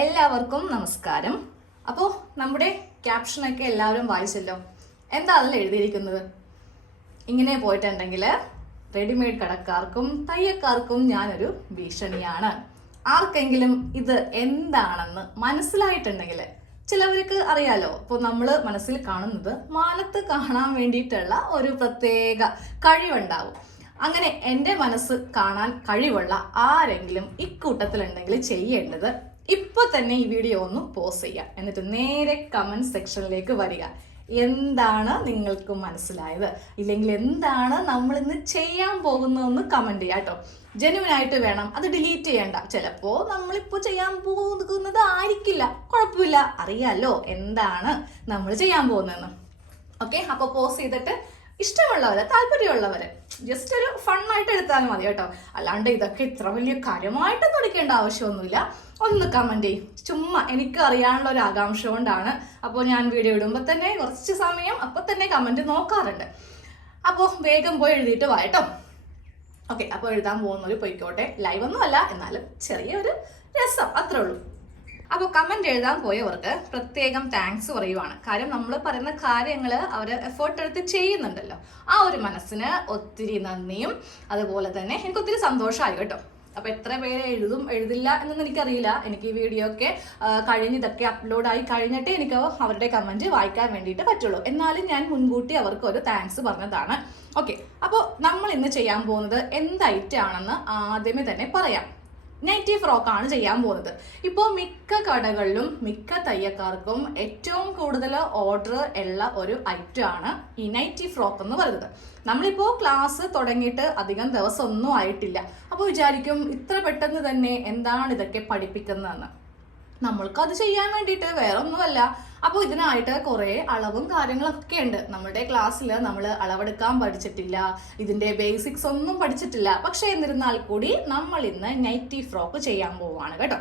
എല്ലാവർക്കും നമസ്കാരം. അപ്പോൾ നമ്മുടെ ക്യാപ്ഷനൊക്കെ എല്ലാവരും വായിച്ചല്ലോ. എന്താ അതിൽ എഴുതിയിരിക്കുന്നത്? ഇങ്ങനെ പോയിട്ടുണ്ടെങ്കിൽ റെഡിമെയ്ഡ് കടക്കാർക്കും തയ്യക്കാർക്കും ഞാനൊരു ഭീഷണിയാണ്. ആർക്കെങ്കിലും ഇത് എന്താണെന്ന് മനസ്സിലായിട്ടുണ്ടെങ്കിൽ, ചിലവർക്ക് അറിയാലോ, ഇപ്പോൾ നമ്മൾ മനസ്സിൽ കാണുന്നത് മാനത്ത് കാണാൻ വേണ്ടിയിട്ടുള്ള ഒരു പ്രത്യേക കഴിവുണ്ടാവും. അങ്ങനെ എൻ്റെ മനസ്സ് കാണാൻ കഴിവുള്ള ആരെങ്കിലും ഇക്കൂട്ടത്തിലുണ്ടെങ്കിൽ ചെയ്യേണ്ടത് ഇപ്പോൾ തന്നെ ഈ വീഡിയോ ഒന്ന് പോസ്റ്റ് ചെയ്യുക. എന്നിട്ട് നേരെ കമൻറ്റ് സെക്ഷനിലേക്ക് വരിക. എന്താണ് നിങ്ങൾക്ക് മനസ്സിലായത്, ഇല്ലെങ്കിൽ എന്താണ് നമ്മൾ ഇന്ന് ചെയ്യാൻ പോകുന്നതെന്ന് കമൻറ്റ് ചെയ്യുക കേട്ടോ. ജെന്യുവനായിട്ട് വേണം, അത് ഡിലീറ്റ് ചെയ്യണ്ട. ചിലപ്പോൾ നമ്മളിപ്പോൾ ചെയ്യാൻ പോകുന്നത് ആയിരിക്കില്ല, കുഴപ്പമില്ല, അറിയാലോ എന്താണ് നമ്മൾ ചെയ്യാൻ പോകുന്നതെന്ന്. ഓക്കെ, അപ്പോൾ പോസ്റ്റ് ചെയ്തിട്ട് ഇഷ്ടമുള്ളവരെ, താല്പര്യമുള്ളവരെ ജസ്റ്റ് ഒരു ഫണ്ണായിട്ട് എടുത്താലും മതി കേട്ടോ. അല്ലാണ്ട് ഇതൊക്കെ ഇത്ര വലിയ കാര്യമായിട്ടൊന്നും എടുക്കേണ്ട ആവശ്യമൊന്നുമില്ല. ഒന്ന് കമൻറ്റ് ചെയ്യും, ചുമ്മാ എനിക്ക് അറിയാനുള്ള ഒരു ആകാംക്ഷ കൊണ്ടാണ്. അപ്പോൾ ഞാൻ വീഡിയോ ഇടുമ്പോൾ തന്നെ കുറച്ച് സമയം അപ്പോൾ തന്നെ കമൻറ്റ് നോക്കാറുണ്ട്. അപ്പോൾ വേഗം പോയി എഴുതിയിട്ട് വാ കേട്ടോ. ഓക്കെ, അപ്പോൾ എഴുതാൻ പോകുന്നവർ പോയിക്കോട്ടെ. ലൈവ് ഒന്നും അല്ല, എന്നാലും ചെറിയൊരു രസം, അത്രേ ഉള്ളൂ. അപ്പോൾ കമൻറ്റ് എഴുതാൻ പോയവർക്ക് പ്രത്യേകം താങ്ക്സ് പറയുവാണ്. കാര്യം നമ്മൾ പറയുന്ന കാര്യങ്ങൾ അവർ എഫേർട്ട് എടുത്ത് ചെയ്യുന്നുണ്ടല്ലോ. ആ ഒരു മനസ്സിന് ഒത്തിരി നന്ദിയും അതുപോലെ തന്നെ എനിക്ക് ഒത്തിരി സന്തോഷമായി കേട്ടോ. അപ്പോൾ എത്ര പേര് എഴുതും എഴുതില്ല എന്നൊന്നും എനിക്കറിയില്ല. എനിക്ക് ഈ വീഡിയോ ഒക്കെ കഴിഞ്ഞ് ഇതൊക്കെ അപ്ലോഡായി കഴിഞ്ഞിട്ടേ എനിക്ക് അവരുടെ കമൻറ്റ് വായിക്കാൻ വേണ്ടിയിട്ട് പറ്റുള്ളൂ. എന്നാലും ഞാൻ മുൻകൂട്ടി അവർക്കൊരു താങ്ക്സ് പറഞ്ഞതാണ്. ഓക്കെ, അപ്പോൾ നമ്മൾ ഇന്ന് ചെയ്യാൻ പോകുന്നത് എന്ത് ഐറ്റം ആണെന്ന് ആദ്യമേ തന്നെ പറയാം. നൈറ്റി ഫ്രോക്കാണ് ചെയ്യാൻ പോകുന്നത്. ഇപ്പോൾ മിക്ക കടകളിലും മിക്ക തയ്യക്കാർക്കും ഏറ്റവും കൂടുതൽ ഓർഡർ ഉള്ള ഒരു ഐറ്റം ആണ് ഈ നൈറ്റി ഫ്രോക്ക് എന്ന് പറയുന്നത്. നമ്മളിപ്പോൾ ക്ലാസ് തുടങ്ങിയിട്ട് അധികം ദിവസം ഒന്നും ആയിട്ടില്ല. അപ്പോൾ വിചാരിക്കും ഇത്ര പെട്ടെന്ന് തന്നെ എന്താണ് ഇതൊക്കെ പഠിപ്പിക്കുന്നതെന്ന്. നമ്മൾക്ക് അത് ചെയ്യാൻ വേണ്ടിയിട്ട് വേറെ ഒന്നുമല്ല. അപ്പോൾ ഇതിനായിട്ട് കുറേ അളവും കാര്യങ്ങളൊക്കെ ഉണ്ട്. നമ്മുടെ ക്ലാസ്സിൽ നമ്മൾ അളവെടുക്കാൻ പഠിച്ചിട്ടില്ല, ഇതിൻ്റെ ബേസിക്സ് ഒന്നും പഠിച്ചിട്ടില്ല. പക്ഷേ എന്നിരുന്നാൽ കൂടി നമ്മൾ ഇന്ന് നൈറ്റി ഫ്രോക്ക് ചെയ്യാൻ പോവുകയാണ് കേട്ടോ.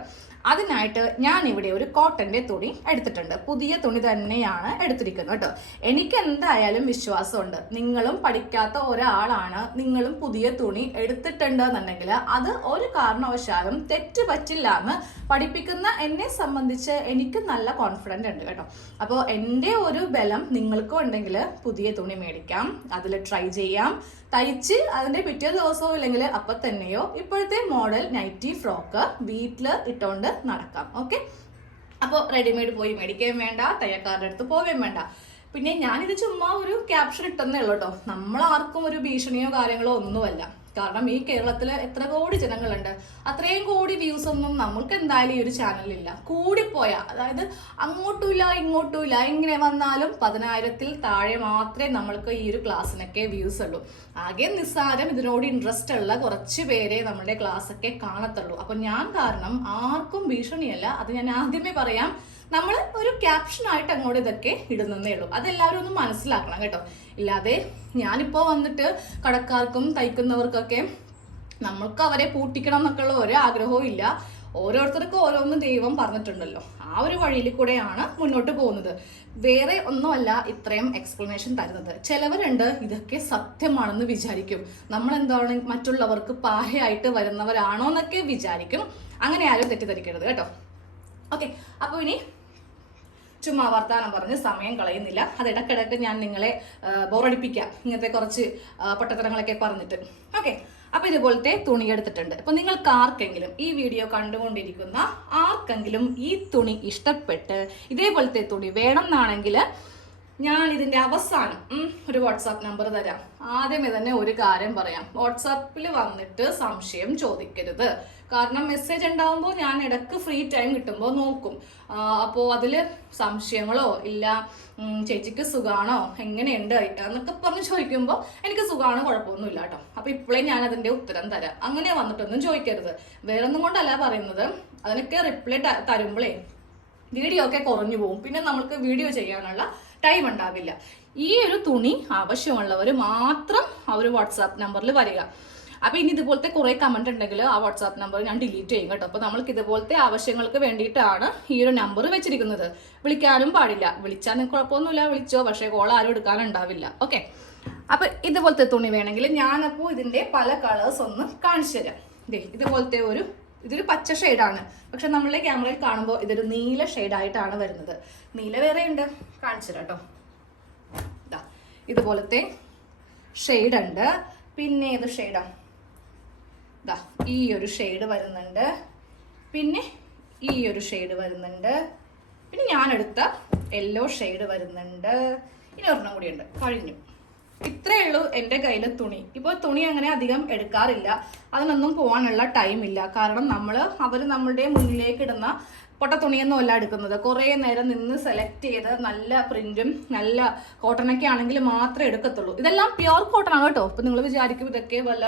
അതിനായിട്ട് ഞാൻ ഇവിടെ ഒരു കോട്ടൻ്റെ തുണി എടുത്തിട്ടുണ്ട്. പുതിയ തുണി തന്നെയാണ് എടുത്തിരിക്കുന്നത് കേട്ടോ. എനിക്ക് എന്തായാലും വിശ്വാസമുണ്ട്, നിങ്ങളും പഠിക്കാത്ത ഒരാളാണ്, നിങ്ങളും പുതിയ തുണി എടുത്തിട്ടുണ്ടെന്നുണ്ടെങ്കിൽ അത് ഒരു കാരണവശാലും തെറ്റ് പറ്റില്ല എന്ന് പഠിപ്പിക്കുന്ന എന്നെ സംബന്ധിച്ച് എനിക്ക് നല്ല കോൺഫിഡൻ്റ് ഉണ്ട് കേട്ടോ. അപ്പോൾ എൻ്റെ ഒരു ബലം നിങ്ങൾക്കും ഉണ്ടെങ്കിൽ പുതിയ തുണി മേടിക്കാം, അതിൽ ട്രൈ ചെയ്യാം, തയ്ച്ച് അതിൻ്റെ പിറ്റേ ദിവസമോ ഇല്ലെങ്കിൽ അപ്പം തന്നെയോ ഇപ്പോഴത്തെ മോഡൽ നൈറ്റി ഫ്രോക്ക് വീട്ടിൽ ഇട്ടുകൊണ്ട് നടക്കാം. ഓക്കെ, അപ്പോൾ റെഡിമെയ്ഡ് പോയി മേടിക്കുകയും വേണ്ട, തയ്യക്കാരുടെ അടുത്ത് പോവുകയും വേണ്ട. പിന്നെ ഞാനിത് ചുമ്മാ ഒരു ക്യാപ്ഷൻ ഇട്ടെന്നേ ഉള്ളൂ കേട്ടോ. നമ്മളാർക്കും ഒരു ഭീഷണിയോ കാര്യങ്ങളോ ഒന്നുമല്ല. കാരണം ഈ കേരളത്തിൽ എത്ര കോടി ജനങ്ങളുണ്ട്, അത്രയും കോടി വ്യൂസ് ഒന്നും നമ്മൾക്ക് എന്തായാലും ഈ ഒരു ചാനലില്ല. കൂടിപ്പോയാൽ, അതായത് അങ്ങോട്ടുമില്ല ഇങ്ങോട്ടുമില്ല, ഇങ്ങനെ വന്നാലും 10,000-ൽ താഴെ മാത്രമേ നമ്മൾക്ക് ഈ ഒരു ക്ലാസ്സിനൊക്കെ വ്യൂസ് ഉള്ളൂ. ആകെ നിസ്സാരം ഇതിനോട് ഇൻട്രസ്റ്റ് ഉള്ള കുറച്ച് പേരെ നമ്മുടെ ക്ലാസ്സൊക്കെ കാണത്തുള്ളൂ. അപ്പം ഞാൻ കാരണം ആർക്കും ഭീഷണിയല്ല, അത് ഞാൻ ആദ്യമേ പറയാം. നമ്മൾ ഒരു ക്യാപ്ഷനായിട്ട് അങ്ങോട്ട് ഇതൊക്കെ ഇടുന്നതേ ഉള്ളൂ. അതെല്ലാവരും ഒന്ന് മനസ്സിലാക്കണം കേട്ടോ. ഇല്ലാതെ ഞാനിപ്പോൾ വന്നിട്ട് കടക്കാർക്കും തയ്ക്കുന്നവർക്കൊക്കെ നമ്മൾക്ക് അവരെ പൂട്ടിക്കണം എന്നൊക്കെയുള്ള ഒരു ആഗ്രഹവും ഇല്ല. ഓരോരുത്തർക്കും ഓരോന്നും ദൈവം പറഞ്ഞിട്ടുണ്ടല്ലോ, ആ ഒരു വഴിയിൽ കൂടെയാണ് മുന്നോട്ട് പോകുന്നത്. വേറെ ഒന്നുമല്ല ഇത്രയും എക്സ്പ്ലനേഷൻ തരുന്നത്. ചിലവരുണ്ട് ഇതൊക്കെ സത്യമാണെന്ന് വിചാരിക്കും, നമ്മളെന്താണ് മറ്റുള്ളവർക്ക് പാരയായിട്ട് വരുന്നവരാണോ എന്നൊക്കെ വിചാരിക്കും. അങ്ങനെ ആരും തെറ്റിദ്ധരിക്കരുത് കേട്ടോ. ഓക്കെ, അപ്പോൾ ഇനി ചുമ്മാ വർത്താനം പറഞ്ഞ് സമയം കളയുന്നില്ല. അത് ഇടയ്ക്കിടയ്ക്ക് ഞാൻ നിങ്ങളെ ബോറടിപ്പിക്കാം ഇങ്ങനത്തെ കുറച്ച് പൊട്ടത്തരങ്ങളൊക്കെ പറഞ്ഞിട്ട്. ഓക്കെ, അപ്പോൾ ഇതുപോലത്തെ തുണി എടുത്തിട്ടുണ്ട്. അപ്പോൾ നിങ്ങൾക്ക് ആർക്കെങ്കിലും, ഈ വീഡിയോ കണ്ടുകൊണ്ടിരിക്കുന്ന ആർക്കെങ്കിലും ഈ തുണി ഇഷ്ടപ്പെട്ട് ഇതേപോലത്തെ തുണി വേണം എന്നാണെങ്കിൽ ഞാൻ ഇതിൻ്റെ അവസാനം ഒരു വാട്സാപ്പ് നമ്പർ തരാം. ആദ്യമേ തന്നെ ഒരു കാര്യം പറയാം, വാട്സാപ്പിൽ വന്നിട്ട് സംശയം ചോദിക്കരുത്. കാരണം മെസ്സേജ് ഉണ്ടാകുമ്പോൾ ഞാൻ ഇടയ്ക്ക് ഫ്രീ ടൈം കിട്ടുമ്പോൾ നോക്കും. അപ്പോൾ അതിൽ സംശയങ്ങളോ ഇല്ല, ചേച്ചിക്ക് സുഖാണോ, എങ്ങനെയുണ്ട് എന്നൊക്കെ പറഞ്ഞ് ചോദിക്കുമ്പോൾ എനിക്ക് സുഖമാണ്, കുഴപ്പമൊന്നുമില്ല കേട്ടോ. അപ്പോൾ ഇപ്പോഴേ ഞാൻ അതിൻ്റെ ഉത്തരം തരാം. അങ്ങനെ വന്നിട്ടൊന്നും ചോദിക്കരുത്. വേറൊന്നും കൊണ്ടല്ല പറയുന്നത്, അതിനൊക്കെ റിപ്ലൈ തരുമ്പോഴേ വീഡിയോ ഒക്കെ കുറഞ്ഞു പോകും. പിന്നെ നമുക്ക് വീഡിയോ ചെയ്യാനുള്ള ടൈം ഉണ്ടാവില്ല. ഈ ഒരു തുണി ആവശ്യമുള്ളവർ മാത്രം ആ ഒരു വാട്സാപ്പ് നമ്പറിൽ വരിക. അപ്പോൾ ഇനി ഇതുപോലത്തെ കുറേ കമൻറ്റ് ഉണ്ടെങ്കിൽ ആ വാട്സാപ്പ് നമ്പർ ഞാൻ ഡിലീറ്റ് ചെയ്യും കേട്ടോ. അപ്പോൾ നമ്മൾക്ക് ഇതുപോലത്തെ ആവശ്യങ്ങൾക്ക് വേണ്ടിയിട്ടാണ് ഈ ഒരു നമ്പർ വെച്ചിരിക്കുന്നത്. വിളിക്കാനും പാടില്ല, വിളിച്ചാൽ കുഴപ്പമൊന്നുമില്ല, വിളിച്ചോ, പക്ഷേ കോൾ ആരും എടുക്കാനുണ്ടാവില്ല. ഓക്കെ, അപ്പോൾ ഇതുപോലത്തെ തുണി വേണമെങ്കിൽ ഞാനപ്പോൾ ഇതിൻ്റെ പല കളേഴ്സ് ഒന്ന് കാണിച്ചു തരാം. ഇതുപോലത്തെ ഒരു ഇതൊരു പച്ച ഷെയ്ഡാണ്, പക്ഷെ നമ്മളുടെ ക്യാമറയിൽ കാണുമ്പോൾ ഇതൊരു നീല ഷെയ്ഡായിട്ടാണ് വരുന്നത്. നീല വേറെ ഉണ്ട്, കാണിച്ചു തരാം കേട്ടോ. ഇതാ ഇതുപോലത്തെ ഷെയ്ഡ് ഉണ്ട്. പിന്നെ ഏത് ഷെയ്ഡാണ്? ഇതാ ഈ ഒരു ഷെയ്ഡ് വരുന്നുണ്ട്, പിന്നെ ഈ ഒരു ഷെയ്ഡ് വരുന്നുണ്ട്, പിന്നെ ഞാനെടുത്ത യെല്ലോ ഷെയ്ഡ് വരുന്നുണ്ട്. ഇനി ഒരെണ്ണം കൂടി ഉണ്ട്, കഴിഞ്ഞു. ഇത്രയേ ഉള്ളൂ എൻ്റെ കയ്യിൽ തുണി. ഇപ്പോൾ തുണി അങ്ങനെ അധികം എടുക്കാറില്ല, അതിനൊന്നും പോകാനുള്ള ടൈമില്ല. കാരണം അവർ നമ്മളുടെ മുന്നിലേക്ക് ഇടുന്ന പൊട്ട തുണിയൊന്നും അല്ല എടുക്കുന്നത്. കുറേ നേരം നിന്ന് സെലക്ട് ചെയ്ത് നല്ല പ്രിന്റും നല്ല കോട്ടണൊക്കെ ആണെങ്കിൽ മാത്രമേ എടുക്കത്തുള്ളൂ. ഇതെല്ലാം പ്യുവർ കോട്ടൺ ആണ് കേട്ടോ. ഇപ്പം നിങ്ങൾ വിചാരിക്കും ഇതൊക്കെ വല്ല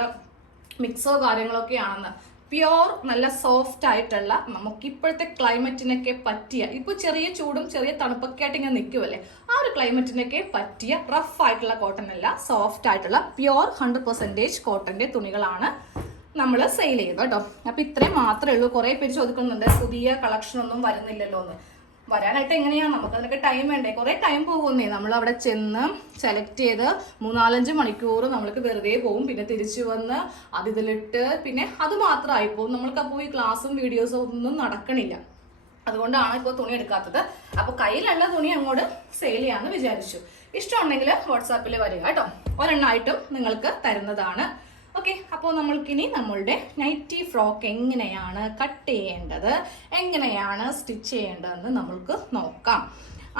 മിക്സോ കാര്യങ്ങളൊക്കെ ആണെന്ന്. പ്യുവർ നല്ല സോഫ്റ്റ് ആയിട്ടുള്ള, നമുക്ക് ഇപ്പോഴത്തെ ക്ലൈമറ്റിനൊക്കെ പറ്റിയ, ഇപ്പോൾ ചെറിയ ചൂടും ചെറിയ തണുപ്പൊക്കെ ആയിട്ട് ഇങ്ങനെ നിൽക്കുമല്ലേ, ആ ഒരു ക്ലൈമറ്റിനൊക്കെ പറ്റിയ റഫ് ആയിട്ടുള്ള കോട്ടൺ അല്ല, സോഫ്റ്റ് ആയിട്ടുള്ള പ്യുവർ 100% കോട്ടന്റെ തുണികളാണ് നമ്മൾ സെയിൽ ചെയ്യുന്നത് കേട്ടോ. അപ്പം ഇത്രയും മാത്രമേ ഉള്ളൂ. കുറേ പേര് ചോദിക്കുന്നുണ്ട് പുതിയ കളക്ഷൻ ഒന്നും വരുന്നില്ലല്ലോ എന്ന്. വരാനായിട്ട് എങ്ങനെയാണ്, നമുക്ക് അതിനൊക്കെ ടൈം വേണ്ടേ? കുറേ ടൈം പോകുന്നേ. നമ്മൾ അവിടെ ചെന്ന് സെലക്ട് ചെയ്ത് 3-4-5 മണിക്കൂർ നമ്മൾക്ക് വെറുതെ പോകും. പിന്നെ തിരിച്ചു വന്ന് അതിലിട്ട് പിന്നെ അത് മാത്രമായി പോകും. നമ്മൾക്ക് അപ്പോൾ ഈ ക്ലാസ്സും വീഡിയോസും ഒന്നും നടക്കണില്ല. അതുകൊണ്ടാണ് ഇപ്പോൾ തുണി എടുക്കാത്തത്. അപ്പോൾ കയ്യിലുള്ള തുണി അങ്ങോട്ട് സെയിൽ ചെയ്യാമെന്ന് വിചാരിച്ചു. ഇഷ്ടമുണ്ടെങ്കിൽ വാട്സാപ്പിൽ വരിക കേട്ടോ. ഒരെണ്ണമായിട്ടും നിങ്ങൾക്ക് തരുന്നതാണ്. ഓക്കെ, അപ്പോൾ നമ്മൾക്കിനി നമ്മളുടെ നൈറ്റി ഫ്രോക്ക് എങ്ങനെയാണ് കട്ട് ചെയ്യേണ്ടത്, എങ്ങനെയാണ് സ്റ്റിച്ച് ചെയ്യേണ്ടതെന്ന് നമ്മൾക്ക് നോക്കാം.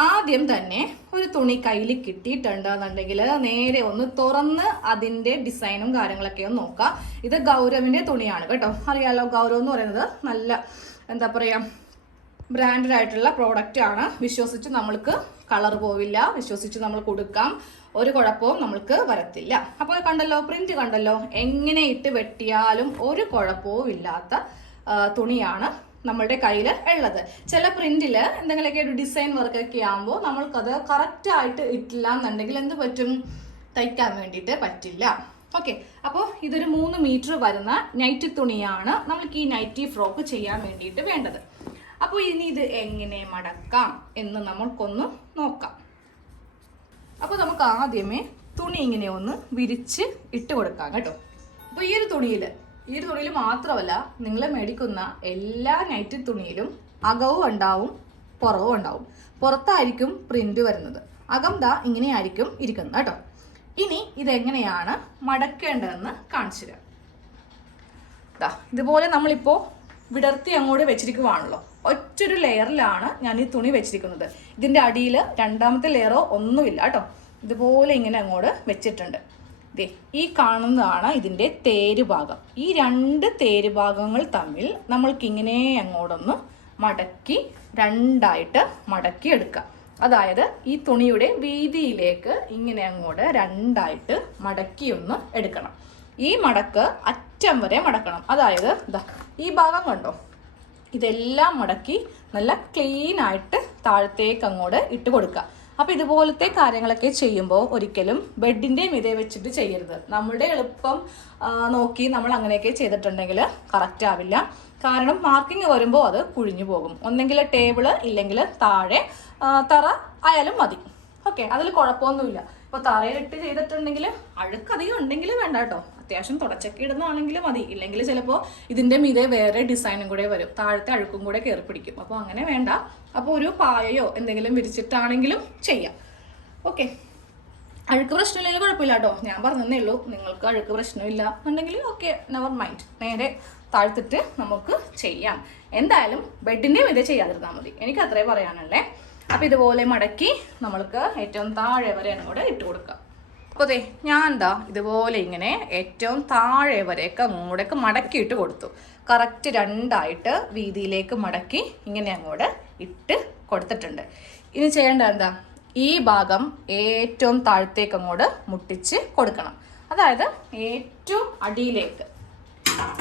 ആദ്യം തന്നെ ഒരു തുണി കയ്യിൽ കിട്ടിയിട്ടുണ്ടെന്നുണ്ടെങ്കിൽ നേരെ ഒന്ന് തുറന്ന് അതിൻ്റെ ഡിസൈനും കാര്യങ്ങളൊക്കെ ഒന്ന് നോക്കാം. ഇത് ഗൗരവിൻ്റെ തുണിയാണ് കേട്ടോ. അറിയാലോ, ഗൗരവ് എന്ന് പറയുന്നത് നല്ല എന്താ പറയുക ബ്രാൻഡഡ് ആയിട്ടുള്ള പ്രോഡക്റ്റ് ആണ്. വിശ്വസിച്ച് നമ്മൾക്ക് കളർ പോവില്ല, വിശ്വസിച്ച് നമ്മൾ കൊടുക്കാം, ഒരു കുഴപ്പവും നമ്മൾക്ക് വരത്തില്ല. അപ്പോൾ കണ്ടല്ലോ, പ്രിന്റ് കണ്ടല്ലോ, എങ്ങനെ ഇട്ട് വെട്ടിയാലും ഒരു കുഴപ്പവും ഇല്ലാത്ത തുണിയാണ് നമ്മളുടെ കയ്യിൽ ഉള്ളത്. ചില പ്രിന്റിൽ എന്തെങ്കിലുമൊക്കെ ഒരു ഡിസൈൻ വർക്കൊക്കെ ആകുമ്പോൾ നമ്മൾക്കത് കറക്റ്റായിട്ട് ഇട്ടില്ല എന്നുണ്ടെങ്കിൽ എന്ത് പറ്റും, തയ്ക്കാൻ വേണ്ടിയിട്ട് പറ്റില്ല. ഓക്കെ, അപ്പോൾ ഇതൊരു 3 മീറ്റർ വരുന്ന നൈറ്റി തുണിയാണ് നമ്മൾക്ക് ഈ നൈറ്റി ഫ്രോക്ക് ചെയ്യാൻ വേണ്ടിയിട്ട് വേണ്ടത്. അപ്പോൾ ഇനി ഇത് എങ്ങനെ മടക്കാം എന്ന് നമ്മൾക്കൊന്ന് നോക്കാം. അപ്പോൾ നമുക്ക് ആദ്യമേ തുണി ഇങ്ങനെ ഒന്ന് വിരിച്ച് ഇട്ട് കൊടുക്കാം കേട്ടോ. അപ്പോൾ ഈ ഒരു തുണിയിൽ മാത്രമല്ല, നിങ്ങൾ മേടിക്കുന്ന എല്ലാ നൈറ്റി തുണിയിലും അകവും ഉണ്ടാവും പുറവും ഉണ്ടാവും. പുറത്തായിരിക്കും പ്രിന്റ് വരുന്നത്, അകം ദാ ഇങ്ങനെയായിരിക്കും ഇരിക്കുന്നത് കേട്ടോ. ഇനി ഇതെങ്ങനെയാണ് മടക്കേണ്ടതെന്ന് കാണിച്ചു തരാം. ദാ ഇതുപോലെ നമ്മളിപ്പോൾ വിടർത്തി അങ്ങോട്ട് വെച്ചിരിക്കുവാണല്ലോ. ഒറ്റൊരു ലെയറിലാണ് ഞാൻ ഈ തുണി വെച്ചിരിക്കുന്നത്. ഇതിൻ്റെ അടിയിൽ രണ്ടാമത്തെ ലെയറോ ഒന്നുമില്ല കേട്ടോ. ഇതുപോലെ ഇങ്ങനെ അങ്ങോട്ട് വെച്ചിട്ടുണ്ട്. ദേ ഈ കാണുന്നതാണ് ഇതിൻ്റെ തേരുഭാഗം. ഈ 2 തേരുഭാഗങ്ങൾ തമ്മിൽ നമ്മൾക്കിങ്ങനെ അങ്ങോട്ടൊന്ന് മടക്കി 2ആയിട്ട് മടക്കി എടുക്കാം. അതായത് ഈ തുണിയുടെ വീതിയിലേക്ക് ഇങ്ങനെ അങ്ങോട്ട് 2ആയിട്ട് മടക്കി ഒന്ന് എടുക്കണം. ഈ മടക്ക് അറ്റം വരെ മടക്കണം. അതായത് ഇതാ ഈ ഭാഗം കണ്ടോ, ഇതെല്ലാം മടക്കി നല്ല ക്ലീൻ ആയിട്ട് താഴത്തേക്ക് അങ്ങോട്ട് ഇട്ട് കൊടുക്കുക. അപ്പോൾ ഇതുപോലത്തെ കാര്യങ്ങളൊക്കെ ചെയ്യുമ്പോൾ ഒരിക്കലും ബെഡിൻ്റെ മീതെ വെച്ചിട്ട് ചെയ്യരുത്. നമ്മളുടെ എളുപ്പം നോക്കി നമ്മൾ അങ്ങനെയൊക്കെ ചെയ്തിട്ടുണ്ടെങ്കിൽ കറക്റ്റ് ആവില്ല. കാരണം മാർക്കിങ് വരുമ്പോൾ അത് കുഴിഞ്ഞു പോകും. ഒന്നെങ്കിൽ ടേബിള് ഇല്ലെങ്കിൽ താഴെ തറ ആയാലും മതി. ഓക്കെ, അതിൽ കുഴപ്പമൊന്നുമില്ല. ഇപ്പോൾ തറയിലിട്ട് ചെയ്തിട്ടുണ്ടെങ്കിൽ അഴുക്കധികം ഉണ്ടെങ്കിൽ വേണ്ട കേട്ടോ. അത്യാവശ്യം തുടച്ചൊക്കെ ഇടുന്നതാണെങ്കിൽ മതി. ഇല്ലെങ്കിൽ ചിലപ്പോൾ ഇതിൻ്റെ മീതെ വേറെ ഡിസൈനും കൂടെ വരും, താഴത്തെ അഴുക്കും കൂടെ കയറി പിടിക്കും. അപ്പോൾ അങ്ങനെ വേണ്ട. അപ്പോൾ ഒരു പായയോ എന്തെങ്കിലും വിരിച്ചിട്ടാണെങ്കിലും ചെയ്യാം. ഓക്കെ, അഴുക്ക് പ്രശ്നമില്ലെങ്കിൽ കുഴപ്പമില്ല കേട്ടോ. ഞാൻ പറഞ്ഞതേ ഉള്ളൂ. നിങ്ങൾക്ക് അഴുക്ക് പ്രശ്നമില്ല എന്നുണ്ടെങ്കിൽ ഓക്കെ, നെവർ മൈൻഡ്, നേരെ താഴ്ത്തിട്ട് നമുക്ക് ചെയ്യാം. എന്തായാലും ബെഡിൻ്റെ മീതെ ചെയ്യാതിരുന്നാൽ മതി. എനിക്ക് അത്രേ പറയാനുള്ളേ. അപ്പോൾ ഇതുപോലെ മടക്കി നമ്മൾക്ക് ഏറ്റവും താഴെ വരെ അങ്ങോട്ട് ഇട്ട് കൊടുക്കാം. അപ്പോൾ അതെ ഞാൻ എന്താ ഇതുപോലെ ഇങ്ങനെ ഏറ്റവും താഴെ വരെയൊക്കെ അങ്ങോട്ടേക്ക് മടക്കിയിട്ട് കൊടുത്തു. കറക്റ്റ് 2ആയിട്ട് വീതിയിലേക്ക് മടക്കി ഇങ്ങനെ അങ്ങോട്ട് ഇട്ട് കൊടുത്തിട്ടുണ്ട്. ഇനി ചെയ്യേണ്ടത് എന്താ, ഈ ഭാഗം ഏറ്റവും താഴത്തേക്ക് അങ്ങോട്ട് മുട്ടിച്ച് കൊടുക്കണം. അതായത് ഏറ്റവും അടിയിലേക്ക്.